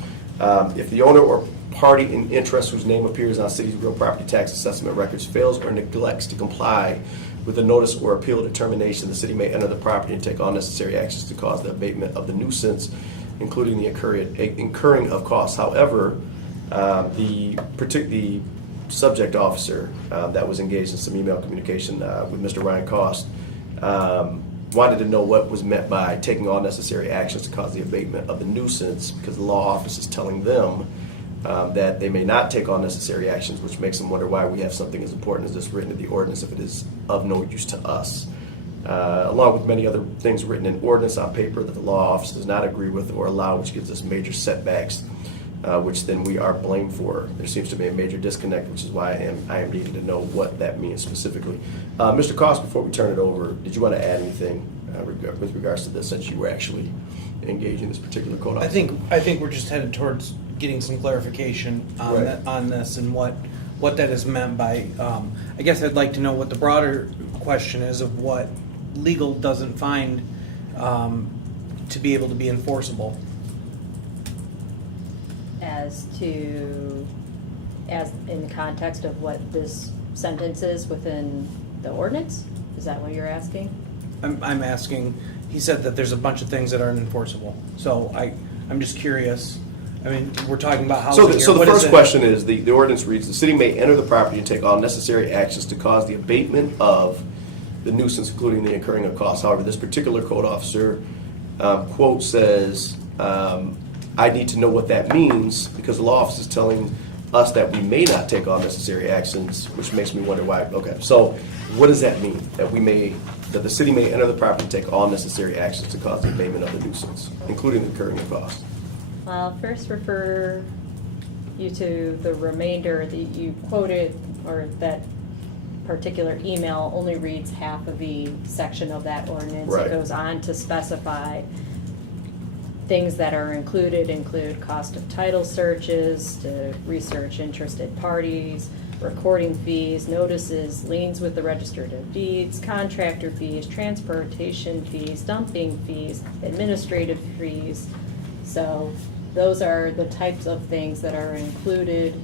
If the owner or party in interest whose name appears on city's real property tax assessment records fails or neglects to comply with a notice or appeal determination, the city may enter the property and take all necessary actions to cause the abatement of the nuisance, including the incurring of costs. However, the subject officer that was engaged in some email communication with Mr. Ryan Cost wanted to know what was meant by taking all necessary actions to cause the abatement of the nuisance, because the law office is telling them that they may not take all necessary actions, which makes them wonder why we have something as important as this written in the ordinance if it is of no use to us. Along with many other things written in ordinance on paper that the law office does not agree with or allow, which gives us major setbacks, which then we are blamed for. There seems to be a major disconnect, which is why I am needing to know what that means specifically. Mr. Cost, before we turn it over, did you want to add anything with regards to this, since you were actually engaging this particular code officer? I think we're just headed towards getting some clarification on Right. on this and what that is meant by. I guess I'd like to know what the broader question is of what legal doesn't find to be able to be enforceable. As in the context of what this sentence is within the ordinance? Is that what you're asking? I'm asking. He said that there's a bunch of things that aren't enforceable. So I'm just curious. I mean, we're talking about housing So here. the What is first it? question is, the ordinance reads, the city may enter the property and take all necessary actions to cause the abatement of the nuisance, including the incurring of costs. However, this particular code officer quote says, I need to know what that means, because the law office is telling us that we may not take all necessary actions, which makes me wonder why. Okay, so what does that mean? That the city may enter the property and take all necessary actions to cause the abatement of the nuisance, including the incurring of costs? I'll first refer you to the remainder that you quoted, or that particular email only reads half of the section of that ordinance. Right. It goes on to specify things that are include cost of title searches, to research interested parties, recording fees, notices, liens with the registered of deeds, contractor fees, transportation fees, dumping fees, administrative fees. So those are the types of things that are included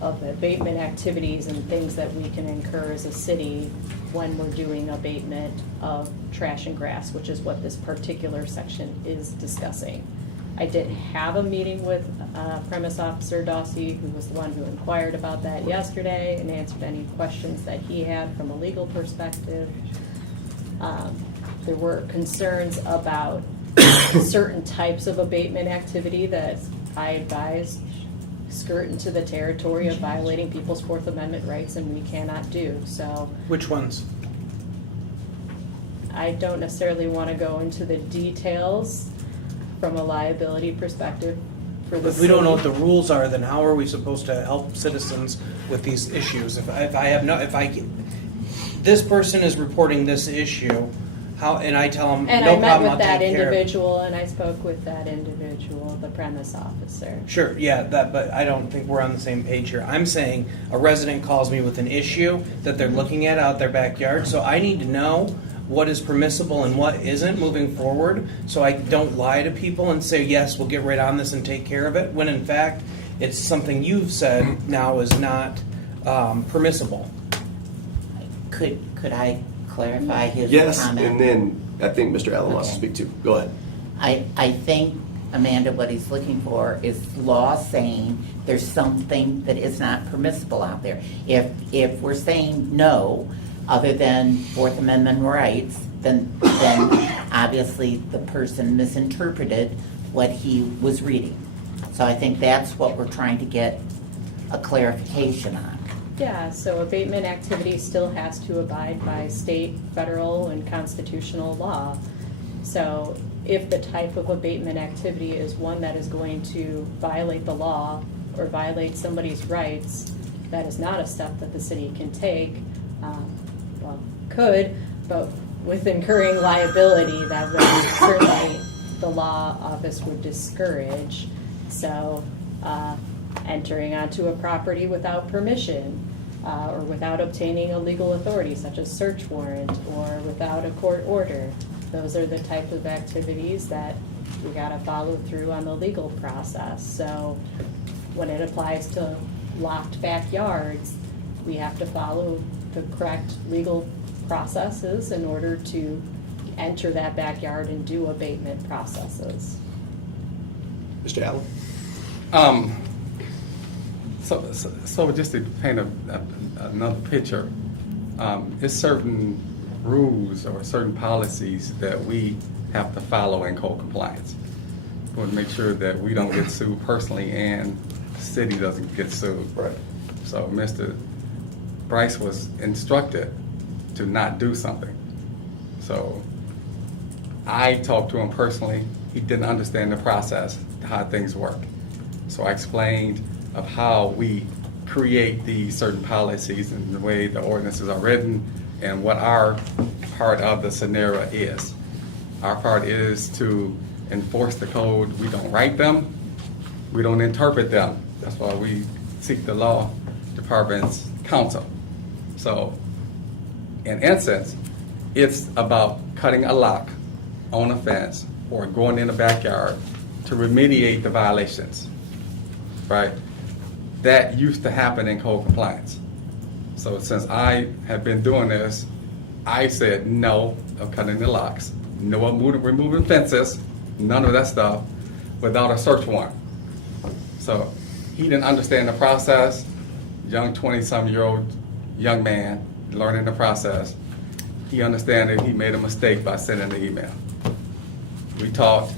of abatement activities and things that we can incur as a city when we're doing abatement of trash and grass, which is what this particular section is discussing. I did have a meeting with Premise Officer Dossie, who was the one who inquired about that yesterday and answered any questions that he had from a legal perspective. There were concerns about certain types of abatement activity that I advised, skirt into the territory of violating people's Fourth Amendment rights, and we cannot do. So Which ones? I don't necessarily want to go into the details from a liability perspective for the If we don't know what city. the rules are, then how are we supposed to help citizens with these issues? If I have no, if I, this person is reporting this issue, how, and I tell them, And no I met problem, with I'll that take care of it. individual, and I spoke with that individual, the premise officer. Sure, yeah, that, but I don't think we're on the same page here. I'm saying a resident calls me with an issue that they're looking at out their backyard, so I need to know what is permissible and what isn't moving forward, so I don't lie to people and say, yes, we'll get right on this and take care of it, when in fact, it's something you've said now is not permissible. Could I clarify his Yes, comment? and then I think Mr. Allen wants to speak too. Go ahead. I think, Amanda, what he's looking for is law saying there's something that is not permissible out there. If we're saying no, other than Fourth Amendment rights, then obviously the person misinterpreted what he was reading. So I think that's what we're trying to get a clarification on. Yeah, so abatement activity still has to abide by state, federal, and constitutional law. So if the type of abatement activity is one that is going to violate the law or violate somebody's rights, that is not a step that the city can take. Well, could, but with incurring liability, that would certainly the law office would discourage. So entering onto a property without permission, or without obtaining a legal authority such as search warrant, or without a court order. Those are the type of activities that we gotta follow through on the legal process. So when it applies to locked backyards, we have to follow the correct legal processes in order to enter that backyard and do abatement processes. Mr. Allen? So just to paint another picture, it's certain rules or certain policies that we have to follow in code compliance. We want to make sure that we don't get sued personally and the city doesn't get sued. Right. So Mr. Bryce was instructed to not do something. So I talked to him personally. He didn't understand the process, how things work. So I explained of how we create these certain policies and the way the ordinances are written and what our part of the scenario is. Our part is to enforce the code. We don't write them. We don't interpret them. That's why we seek the law department's counsel. So in essence, it's about cutting a lock on a fence or going in the backyard to remediate the violations, right? That used to happen in code compliance. So since I have been doing this, I said no of cutting the locks, no of removing fences, none of that stuff without a search warrant. So he didn't understand the process, young 20-some-year-old young man learning the process. He understood that he made a mistake by sending the email. We talked,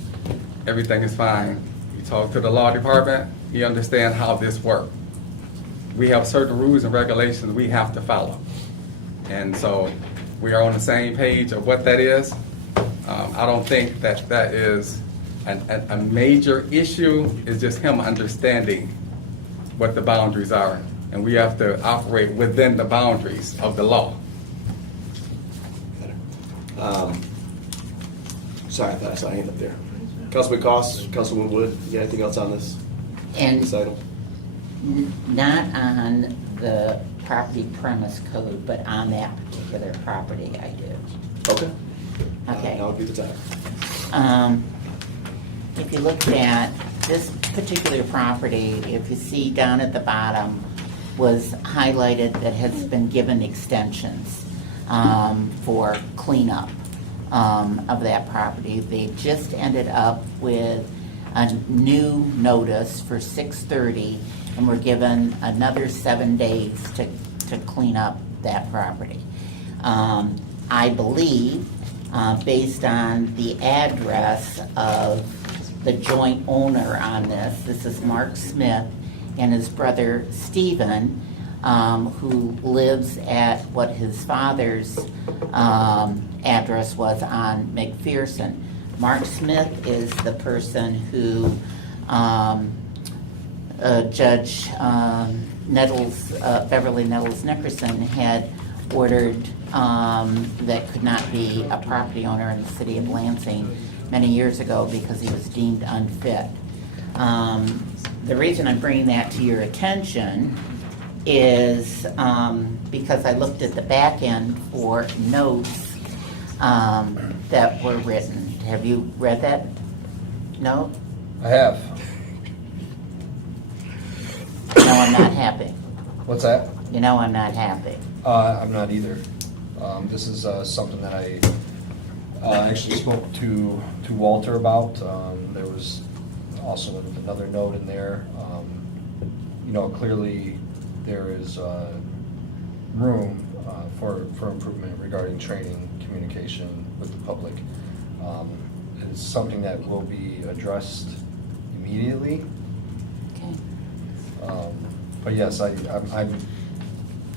everything is fine. We talked to the law department, he understands how this works. We have certain rules and regulations we have to follow. And so we are on the same page of what that is. I don't think that that is a major issue. It's just him understanding what the boundaries are. And we have to operate within the boundaries of the law. Sorry, I thought I saw a hand up there. Councilman Cost, Councilman Wood, you got anything else on this? And This item? not on the property premise code, but on that particular property I do. Okay. Okay. Now would be the time. If you look at this particular property, if you see down at the bottom was highlighted that has been given extensions for cleanup of that property. They just ended up with a new notice for 6:30, and we're given another 7 days to clean up that property. I believe, based on the address of the joint owner on this. This is Mark Smith and his brother Stephen, who lives at what his father's address was on McPherson. Mark Smith is the person who Judge Nettles, Beverly Nettles Nickerson had ordered that could not be a property owner in the city of Lansing many years ago because he was deemed unfit. The reason I'm bringing that to your attention is because I looked at the back end for notes that were written. Have you read that note? I have. You know I'm not happy. What's that? You know I'm not happy. I'm not either. This is something that I actually spoke to Walter about. There was also another note in there. Clearly there is room for improvement regarding training, communication with the public. It's something that will be addressed immediately. Okay. But yes, I'm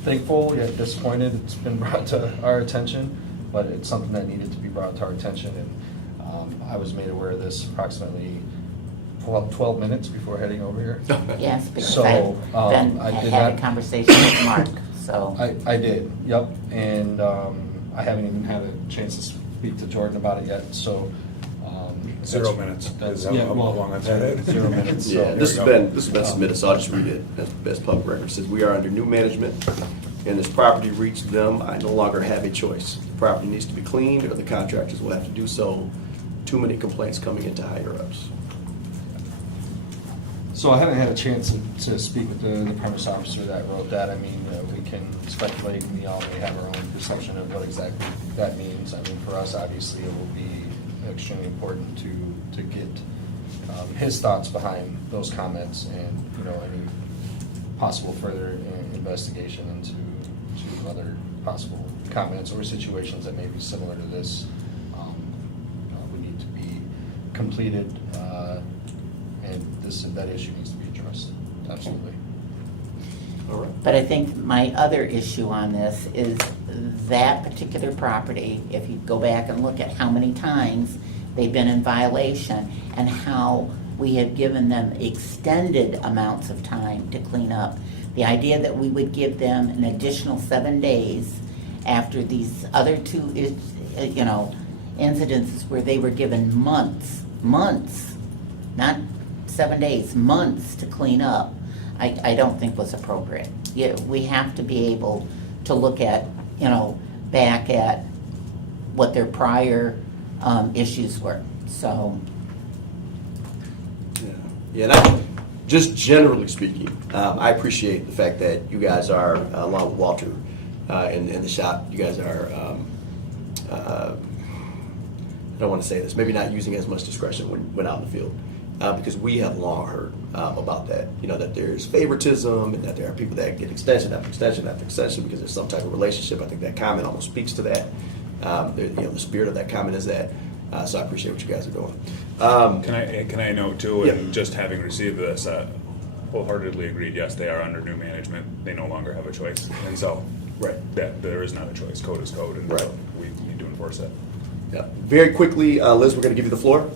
thankful yet disappointed it's been brought to our attention, but it's something that needed to be brought to our attention, and I was made aware of this approximately 12 minutes before heading over here. Yes, because So, I did had a not- conversation with Mark, so. I did, yep, and I haven't even had a chance to speak to Jordan about it yet, so. 0 minutes. That's, Is that yeah, how well, long I've had it? 0 minutes. so Yeah, there this we has go. been submitted, so I'll just read it as public record. It says, "We are under new management, and this property reached them. I no longer have a choice. The property needs to be cleaned, or the contractors will have to do so. Too many complaints coming into higher-ups." So I haven't had a chance to speak with the premise officer that wrote that. I mean, we can speculate, we all may have our own perception of what exactly that means. I mean, for us, obviously, it will be extremely important to get his thoughts behind those comments and, any possible further investigation into other possible comments or situations that may be similar to this. Would need to be completed, and that issue needs to be addressed, absolutely. All right. But I think my other issue on this is that particular property, if you go back and look at how many times they've been in violation and how we have given them extended amounts of time to clean up. The idea that we would give them an additional 7 days after these other two, incidences where they were given months, not 7 days, months to clean up, I don't think was appropriate. Yeah, we have to be able to look at, back at what their prior issues were, so. Yeah, and just generally speaking, I appreciate the fact that you guys are, along with Walter in the shop, you guys are, I don't want to say this, maybe not using as much discretion when out in the field. Because we have long heard about that, that there's favoritism and that there are people that get extension after extension after extension because there's some type of relationship. I think that comment almost speaks to that. The spirit of that comment is that. So I appreciate what you guys are doing. Can I note too, Yeah. and just having received this, wholeheartedly agreed, yes, they are under new management. They no longer have a choice. And so, that there is not a choice. Code is code, and so we need to enforce it. Yeah. Very quickly, Liz, we're going to give you the floor.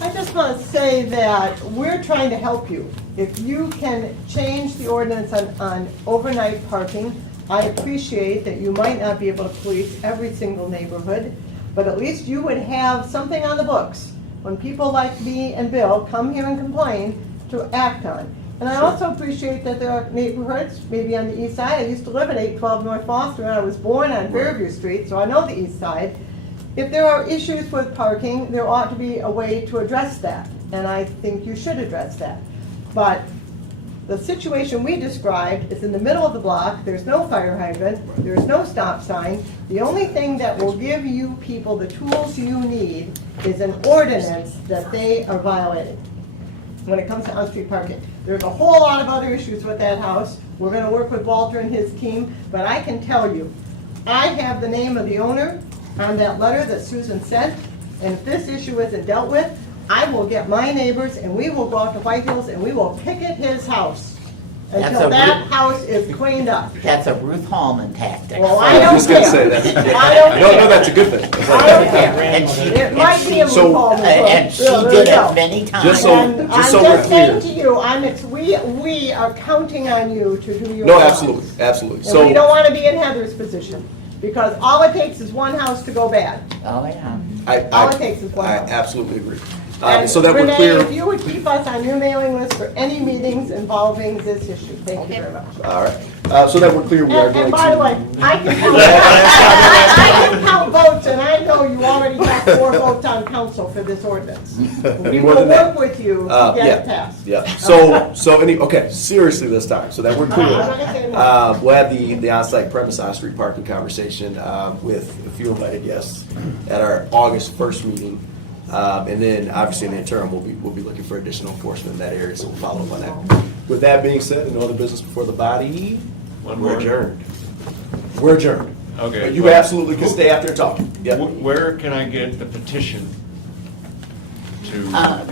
I just want to say that we're trying to help you. If you can change the ordinance on overnight parking, I appreciate that you might not be able to police every single neighborhood, but at least you would have something on the books when people like me and Bill come here and complain to act on. And I also appreciate that there are neighborhoods, maybe on the east side. I used to live at 812 North Foster, and I was born on Fairview Street, so I know the east side. If there are issues with parking, there ought to be a way to address that, and I think you should address that. But the situation we described is in the middle of the block, there's no fire hydrant, there's no stop sign. The only thing that will give you people the tools you need is an ordinance that they are violating when it comes to on-street parking. There's a whole lot of other issues with that house. We're gonna work with Walter and his team, but I can tell you, I have the name of the owner on that letter that Susan sent, and if this issue isn't dealt with, I will get my neighbors and we will go out to White Hills and we will picket his house That's until a that Ruth- house is cleaned up. That's a Ruth Hallman tactic. Well, I I don't was just gonna care. say that. I don't No, care. that's a good thing. I don't care. And she, It might be a So- loophole. and she There did you go. it many times. Just so- And just I'm so we're just saying clear. to you, we are counting on you to do your No, job. absolutely, absolutely. And we don't So, want to be in Heather's position, because all it takes is one house to go bad. Oh, yeah. All it takes is one I house. absolutely agree. And So that we're Renee, clear. if you would keep us on your mailing list for any meetings involving this issue, thank you very much. All right, so that we're clear, we are going And to. by the way, I can count, I can count votes, and I know you already got 4 votes on council for this ordinance. We More will than that. work with you to Yeah, get it passed. yeah. Okay, seriously this time, so that we're clear. I'm not gonna say more. We'll have the on-site premise on-street parking conversation with a few invited guests at our August 1st meeting. And then, obviously, in the interim, we'll be looking for additional enforcement in that area, so we'll follow up on that. With that being said, and no other business before the body, One we're more. adjourned. We're adjourned. Okay. But you well, absolutely can stay after and talk. Yep. Where can I get the petition to? That